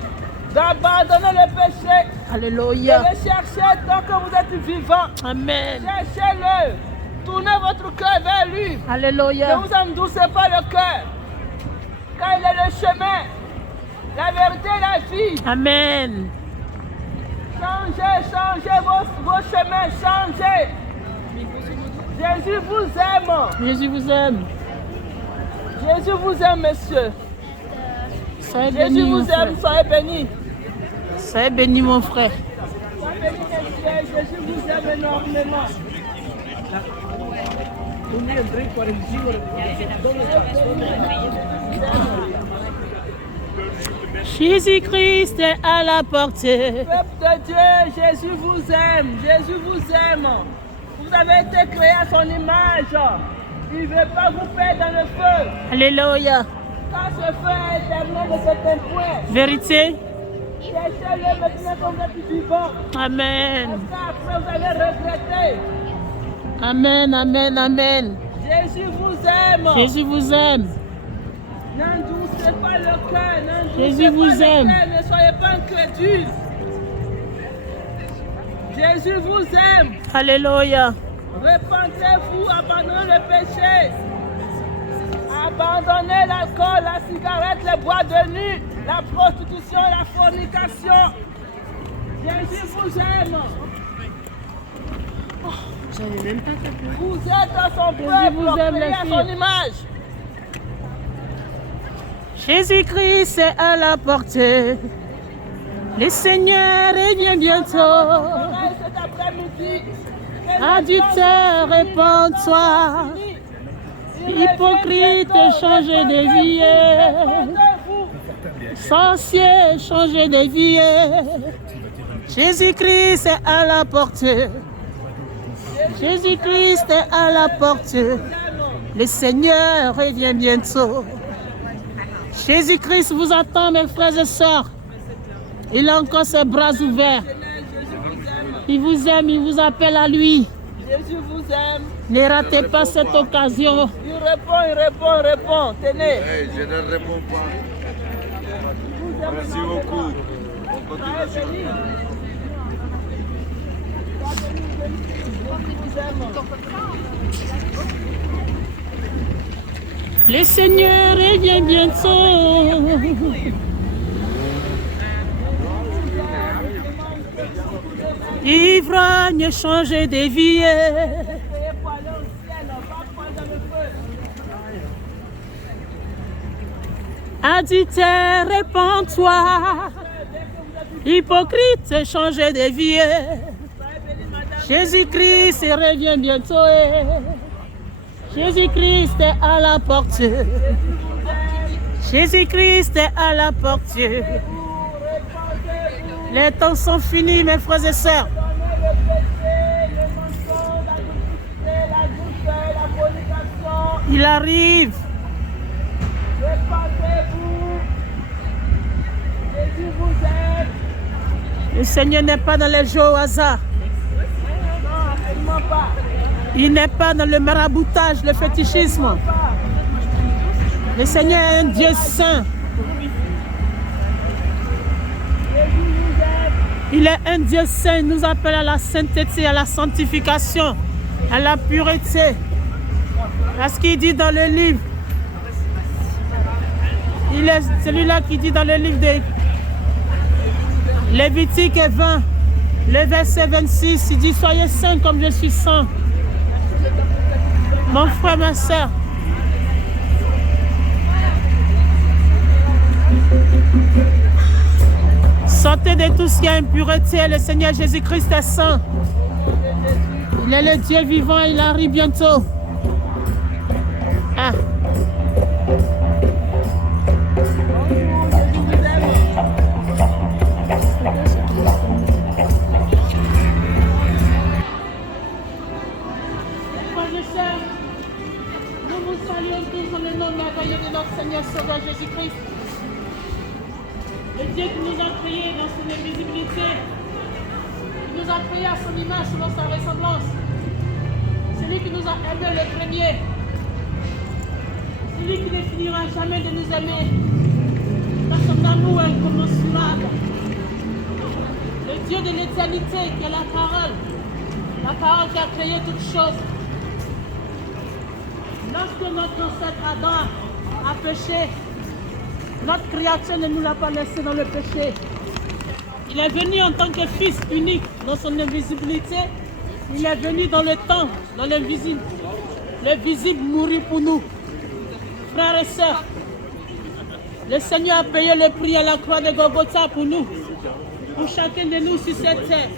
d'abandonner le péché. Alléluia. De le chercher tant que vous êtes vivant. Amen. Cherchez-le. Tournez votre cœur vers lui. Alléluia. Ne vous endoucez pas le cœur. Car il est le chemin, la vérité et la vie. Amen. Changez vos chemins, changez. Jésus vous aime. Jésus vous aime. Jésus vous aime, monsieur. Soyez Jésus béni, mon vous frère. aime, soyez béni. Soyez béni, mon frère. Soyez béni, monsieur. Jésus vous aime énormément. Jésus-Christ est à la portée. Peuple de Dieu, Jésus vous aime. Jésus vous aime. Vous avez été créé à son image. Il ne veut pas vous perdre dans le feu. Alléluia. Quand ce feu est éternel de certains points. Vérité. Cherchez-le maintenant comme vous êtes vivant. Amen. Après vous allez regretter. Amen, amen, amen. Jésus vous aime. Jésus vous aime. N'endoucez pas le cœur. Jésus vous aime. Ne soyez pas incrédules. Jésus vous aime. Alléluia. Repentez-vous, abandonnez le péché. Abandonnez l'alcool, la cigarette, les boîtes de nuit, la prostitution, la fornication. Jésus vous aime. Vous êtes à son peuple, créé à son image. Jésus-Christ est à la portée. Le Seigneur revient bientôt. Cet après-midi, Adultère, répands-toi. Hypocrite, changez de vie. Sorcier, changez de vie. Jésus-Christ est à la portée. Jésus-Christ est à la portée. Le Seigneur revient bientôt. Jésus-Christ vous attend, mes frères et sœurs. Il a encore ses bras ouverts. Il vous aime, il vous appelle à lui. Jésus vous aime. Ne ratez pas cette occasion. Il répond. Tenez. Hey, je ne réponds pas. Merci beaucoup. On continue sur le Le Seigneur revient bientôt. Ivrogne, changez de vie. Adultère, répands-toi. Hypocrite, changez de vie. Jésus-Christ revient bientôt. Jésus-Christ est à la portée. Jésus-Christ est à la portée. Les temps sont finis, mes frères et sœurs. Il arrive. Le Seigneur n'est pas dans les jeux au hasard. Il n'est pas dans le maraboutage, le fétichisme. Le Seigneur est un Dieu saint. Il est un Dieu saint. Il nous appelle à la sainteté, à la sanctification, à la pureté. Parce qu'il dit dans le livre, il est celui-là qui dit dans le livre de Lévitique 20, le verset 26, il dit « Soyez saints comme je suis saint ». Mon frère, ma soeur, sortez de tout ce qui est impureté. Le Seigneur Jésus-Christ est saint. Il est le Dieu vivant, il arrive bientôt. Ah. Nous vous saluons tous dans le nom merveilleux de notre Seigneur Sauveur Jésus-Christ. Le Dieu qui nous a créés dans son invisibilité, qui nous a créés à son image selon sa ressemblance. Celui qui nous a aimés le premier. Celui qui ne finira jamais de nous aimer. Dans son amour incommensurable. Le Dieu de l'éternité qui est la parole qui a créé toutes choses. Lorsque notre ancêtre Adam a péché, notre créature ne nous l'a pas laissé dans le péché. Il est venu en tant que Fils unique dans son invisibilité. Il est venu dans le temps, dans l'invisible. Le visible mourit pour nous. Frères et sœurs, le Seigneur a payé le prix à la croix de Golgotha pour nous, pour chacun de nous sur cette terre.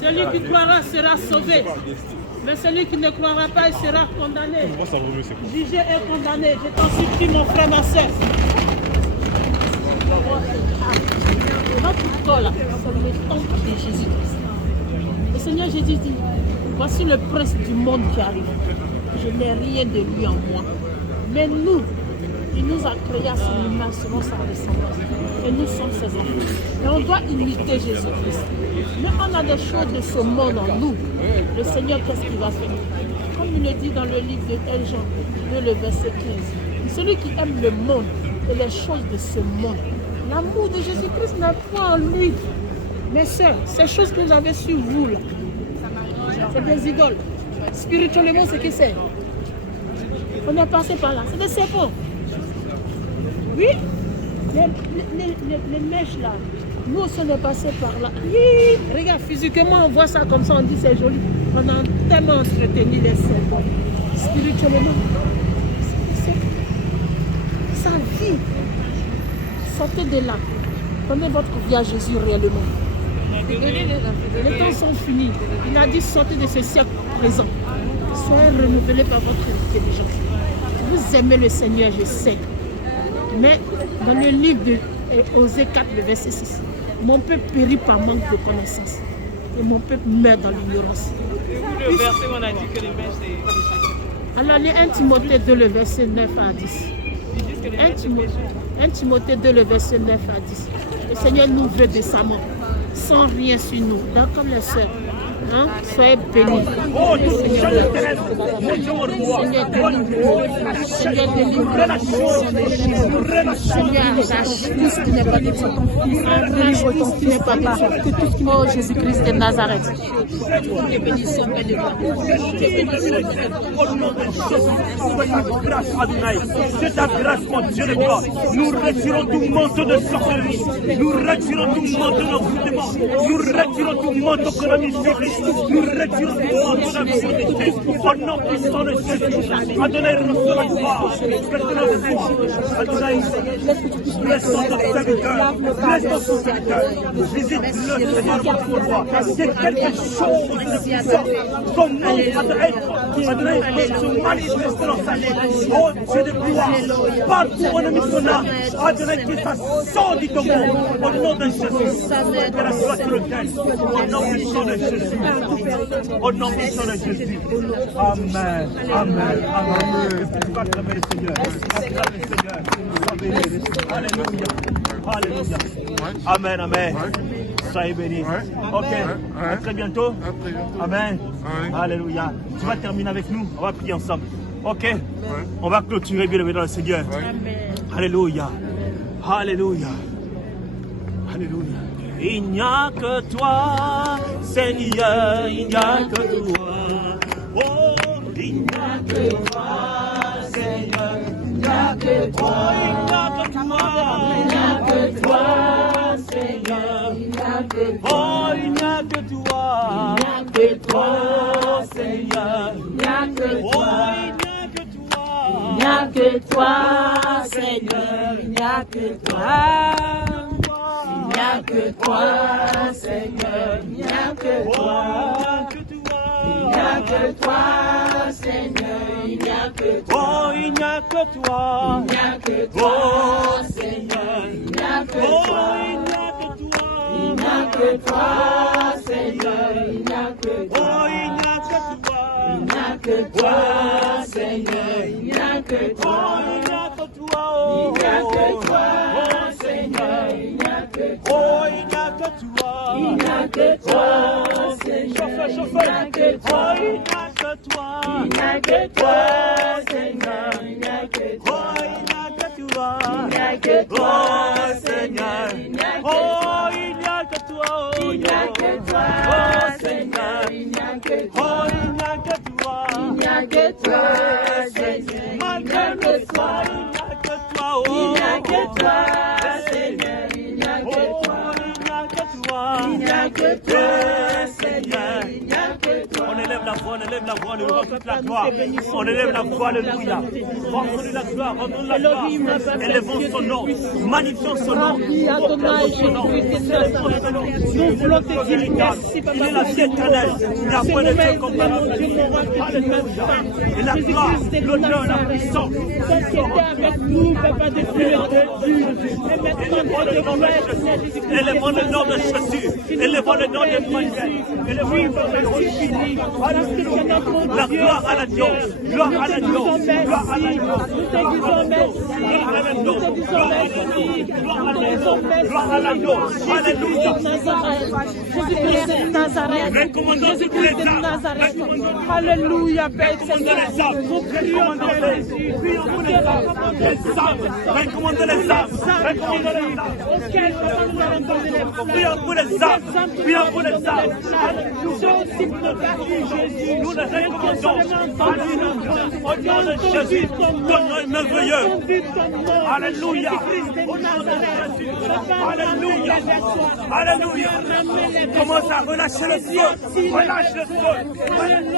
Celui qui croira sera sauvé, mais celui qui ne croira pas, il sera condamné. Jugé et condamné. Je t'en supplie, mon frère, ma soeur. Notre corps, c'est le temple de Jésus-Christ. Le Seigneur Jésus dit, voici le prince du monde qui arrive. Je n'ai rien de lui en moi. Mais nous, il nous a créés à son image selon sa ressemblance. Et nous sommes ses enfants. Et on doit imiter Jésus-Christ. Mais on a des choses de ce monde en nous. Le Seigneur, qu'est-ce qu'il va faire? Comme il le dit dans le livre de Jean, le verset 15. Celui qui aime le monde et les choses de ce monde, l'amour de Jésus-Christ n'a pas en lui. Mes sœurs, ces choses que vous avez sur vous, là, c'est des idoles. Spirituellement, c'est que c'est. On est passé par là. C'est des serpents. Oui, les mèches là. Nous aussi, on est passé par là. Oui, regarde, physiquement, on voit ça comme ça, on dit c'est joli. On a tellement entretenu les serpents. Spirituellement, sa vie. Sortez de là. Prenez votre vie à Jésus réellement. Les temps sont finis. Il a dit sortez de ce siècle présent. Soyez renouvelés par votre intelligence. Vous aimez le Seigneur, je sais. Mais dans le livre de Osée 4, le verset 6, mon peuple périt par manque de connaissance. Et mon peuple meurt dans l'ignorance. Le verset où on a dit que les mèches, c'est... Alors, les 1 Timothée 2, le verset 9 à 10. 1 Timothée 2, le verset 9 à 10. Le Seigneur nous veut décemment, sans rien sur nous, donc comme les sœurs. Hein? Soyez bénis. Oh, Seigneur terrestre, Seigneur oh, Jésus-Christ de Nazareth. C'est ta grâce, mon Dieu de gloire. Nous retirons tout manteau de sorcellerie. Nous retirons tout manteau d'envoûtement. Nous retirons tout manteau économique. Nous retirons tout manteau d'absurdité. Au nom puissant de Jésus. Adonai, reçois la gloire. Adonai, blesse ton serviteur. Blesse ton serviteur. Visite-le, Seigneur, pour toi. C'est quelque chose de puissant. Son nom va te être. Adonai, se manifester dans sa vie. Oh Dieu de gloire. Partout on a mis son âme. Adonai, que ça sort du tombeau. Au nom de Jésus. Que la gloire te le donne. Au nom puissant de Jésus. Au nom puissant de Jésus. Amen. Amen. Amen. Acclamez le Seigneur. Acclamez le Seigneur. Alléluia. Alléluia. Amen. Amen. Soyez bénis. Ok. À très bientôt. Amen. Alléluia. Tu vas terminer avec nous. On va prier ensemble. Ok. On va clôturer bien dans le Seigneur. Alléluia. Alléluia. Alléluia. Il n'y a que toi, Seigneur, il n'y a que toi. Oh, il n'y a que toi, Seigneur, il n'y a que toi. Il n'y a que toi, Seigneur, il n'y a que toi. Oh, il n'y a que toi, il n'y a que toi, Seigneur, il n'y a que toi. Il n'y a que toi, Seigneur, il n'y a que toi. Il n'y a que toi, Seigneur, il n'y a que toi. Il n'y a que toi, Seigneur, il n'y a que toi. Oh, il n'y a que toi. Il n'y a que toi, Seigneur, il n'y a que toi. Il n'y a que toi, Seigneur, il n'y a que toi. Oh, il n'y a que toi. Il n'y a que toi, Seigneur, il n'y a que toi. Il n'y a que toi, Seigneur. Oh, il n'y a que toi. Il n'y a que toi, Seigneur. Chauffeur. Oh, il n'y a que toi. Il n'y a que toi, Seigneur. Il n'y a que toi. Oh, il n'y a que toi. Il n'y a que toi, Seigneur. Oh, il n'y a que toi. Il n'y a que toi, Seigneur. Il n'y a que toi. Oh, il n'y a que toi. Il n'y a que toi, Seigneur. Malgré le soir, il n'y a que toi. Il n'y a que toi, Seigneur. Il n'y a que toi. Il n'y a que toi, Seigneur. Il n'y a que toi. On élève la voix, on rend toute la gloire. On élève la voix, alléluia. Rendons-lui la gloire, élevons son nom, magnifions son nom. Nous voulons te dire merci, Papa. Il est la vie éternelle. Il n'y a point de Dieu comparable. Alléluia. Et la gloire, l'honneur, la puissance. Toi qui étais avec nous, Papa, depuis le début. Et maintenant, élevons le nom de Jésus. Élevons le nom de Emmanuel. Élevons le nom de Jésus. La gloire à la Dieu. Gloire à la Dieu. Gloire à la Dieu. Nous te disons merci. Nous te disons merci. Gloire à la Dieu. Alléluia. Jésus-Christ de Nazareth. Jésus-Christ de Nazareth. Alléluia, Père Seigneur. Nous prions pour Jésus. Prions pour les âmes. Recommandez les âmes. Recommandez les âmes. Prions pour les âmes. Prions pour les âmes. Nous les recommandons. Au nom de Jésus, ton nom est merveilleux. Alléluia. Au nom de Jésus. Alléluia. Alléluia. Commence à relâcher le feu. Relâche le feu. Relâche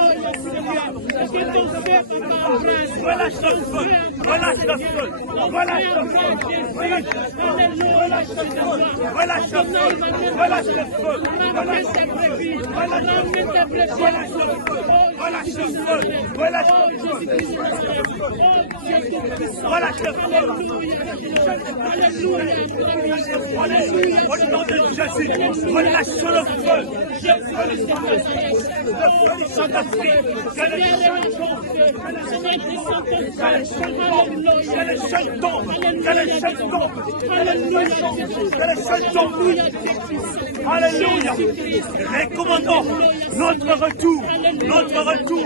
le feu. Relâche le feu. Relâche le feu. Relâche le feu. Relâche le feu. Relâche le feu. Relâche le feu. Relâche le feu. Relâche le feu. Au nom de Jésus, relâche le feu. Le feu du Saint-Esprit. Que les chaînes tombent. Que les chaînes tombent. Que les chaînes tombent. Alléluia. Et commandons notre retour. Notre retour.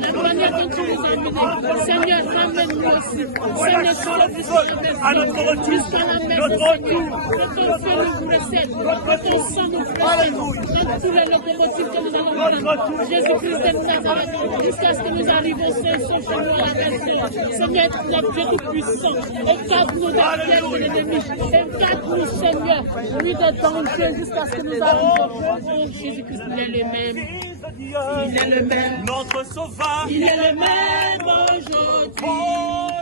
La manière dont tu nous as menés. Seigneur, ramène-nous aussi. Relâche le feu à notre retour. Notre retour. Ton feu nous précède. Ton sang nous précède. Dans tous les locomotives que nous allons prendre. Jésus-Christ de Nazareth. Jusqu'à ce que nous arrivions sains, sauf chez nous à la personne. Seigneur, notre Dieu tout-puissant. Écarte-nous des pièges de l'ennemi. Écarte-nous, Seigneur. Oui, de danger jusqu'à ce que nous arrivions. Jésus-Christ, il est le même. Il est le même. Notre sauveur. Il est le même aujourd'hui. Oh,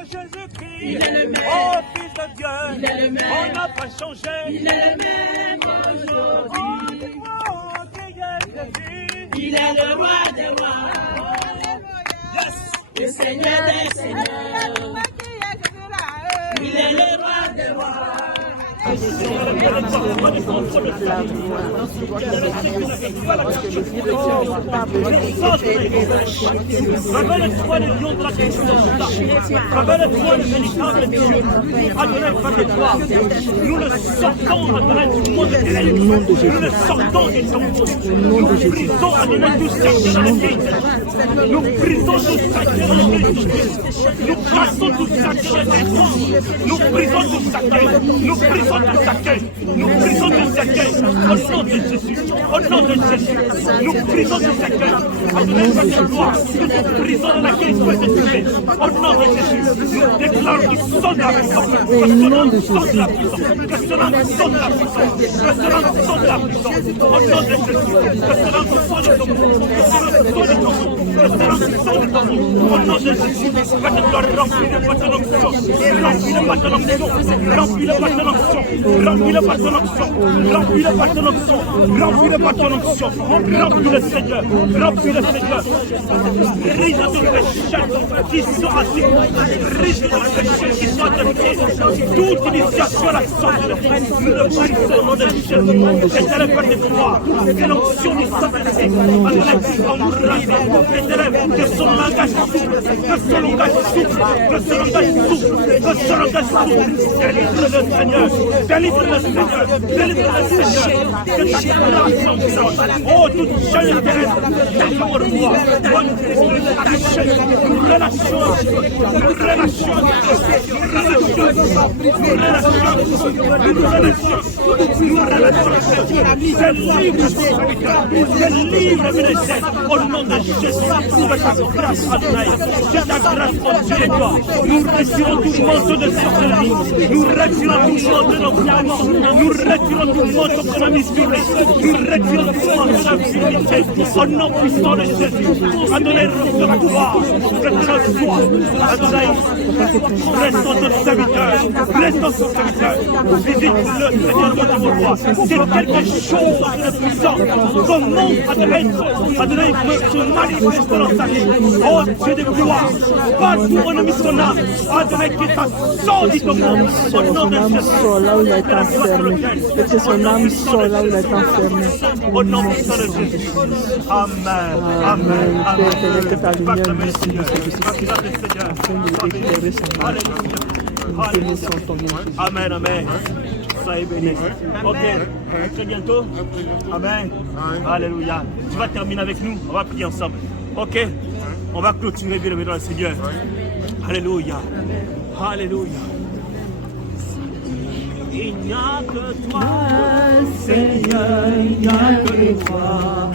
Jésus-Christ. Il est le même. Oh, Fils de Dieu. Il est le même. On n'a pas changé. Il est le même aujourd'hui. Il est le roi des rois. Yes. Le Seigneur des seigneurs. Il est le roi des rois. Révèle-toi le lion de la puissance. Révèle-toi le véritable Dieu. Adonai, parle-toi. Nous le sortons, Adonai, du monde de ténèbres. Nous le sortons du tombeau. Nous brisons, Adonai, tout sacré dans l'église. Nous brisons tout sacré dans l'église. Nous cassons tout sacré dans l'église. Nous brisons tout sacré. Nous brisons tout sacré. Nous brisons tout sacré. Au nom de Jésus. Au nom de Jésus. Nous brisons tout sacré. Adonai, parle-toi. Nous brisons dans laquelle il faut être tué. Au nom de Jésus. Nous déclarons qu'ils sont de la puissance. Que cela sonne de la puissance. Que cela sonne de la puissance. Que cela sonne de la puissance. Au nom de Jésus. Que cela sonne de ton nom. Que cela sonne de ton nom. Que cela sonne de ton nom. Au nom de Jésus. Que tu dois remplir le bâton d'onction. Remplis le bâton d'onction. Remplis le bâton d'onction. Remplis le bâton d'onction. Remplis le bâton d'onction. Remplis le bâton d'onction. Remplis le Seigneur. Remplis le Seigneur. Rise de péché qui sont assis. Rise de péché qui sont assis. Toute initiation à la sorte de Christ. Nous le brisons au nom de Jésus. Éternel, Père de gloire, que l'onction du Saint-Esprit, que son langage souffle, que son langage souffle, que son langage souffle, que son langage souffle. Délivre le Seigneur, délivre le Seigneur, délivre le Seigneur. Que ta grâce l'ensemble. Oh, toute jeune terrestre, ta roi, bonne ta jeune relation, au nom de Jésus, de ta grâce, Adonai, de ta grâce, mon Dieu et toi. Nous retirons tout manteau de sorcellerie, nous retirons tout manteau d'enfermement, nous retirons tout manteau de la mystérie, nous retirons tout manteau d'infidélité, au nom puissant de Jésus. Adonai, de la gloire, que tu sois, Adonai, restons ton serviteur, restons ton serviteur, visite-le, Seigneur, notre roi. C'est quelque chose de puissant, comment Adonai peut se manifester dans sa vie. Oh Dieu de gloire, partout on a mis son âme, Adonai qui t'a sorti de monde, au nom de Jésus. Là où il a été enfermé, que son âme sort là où il a été enfermé. Au nom puissant de Jésus. Amen. Amen. Père, que ta lumière Seigneur. Amen, amen. Soyez bénis. Ok, à très bientôt. Amen. Alléluia. Tu vas terminer avec nous. On va prier ensemble. Ok, on va clôturer bien le Seigneur. Alléluia. Alléluia. Il n'y a que toi, Seigneur, il n'y a que toi.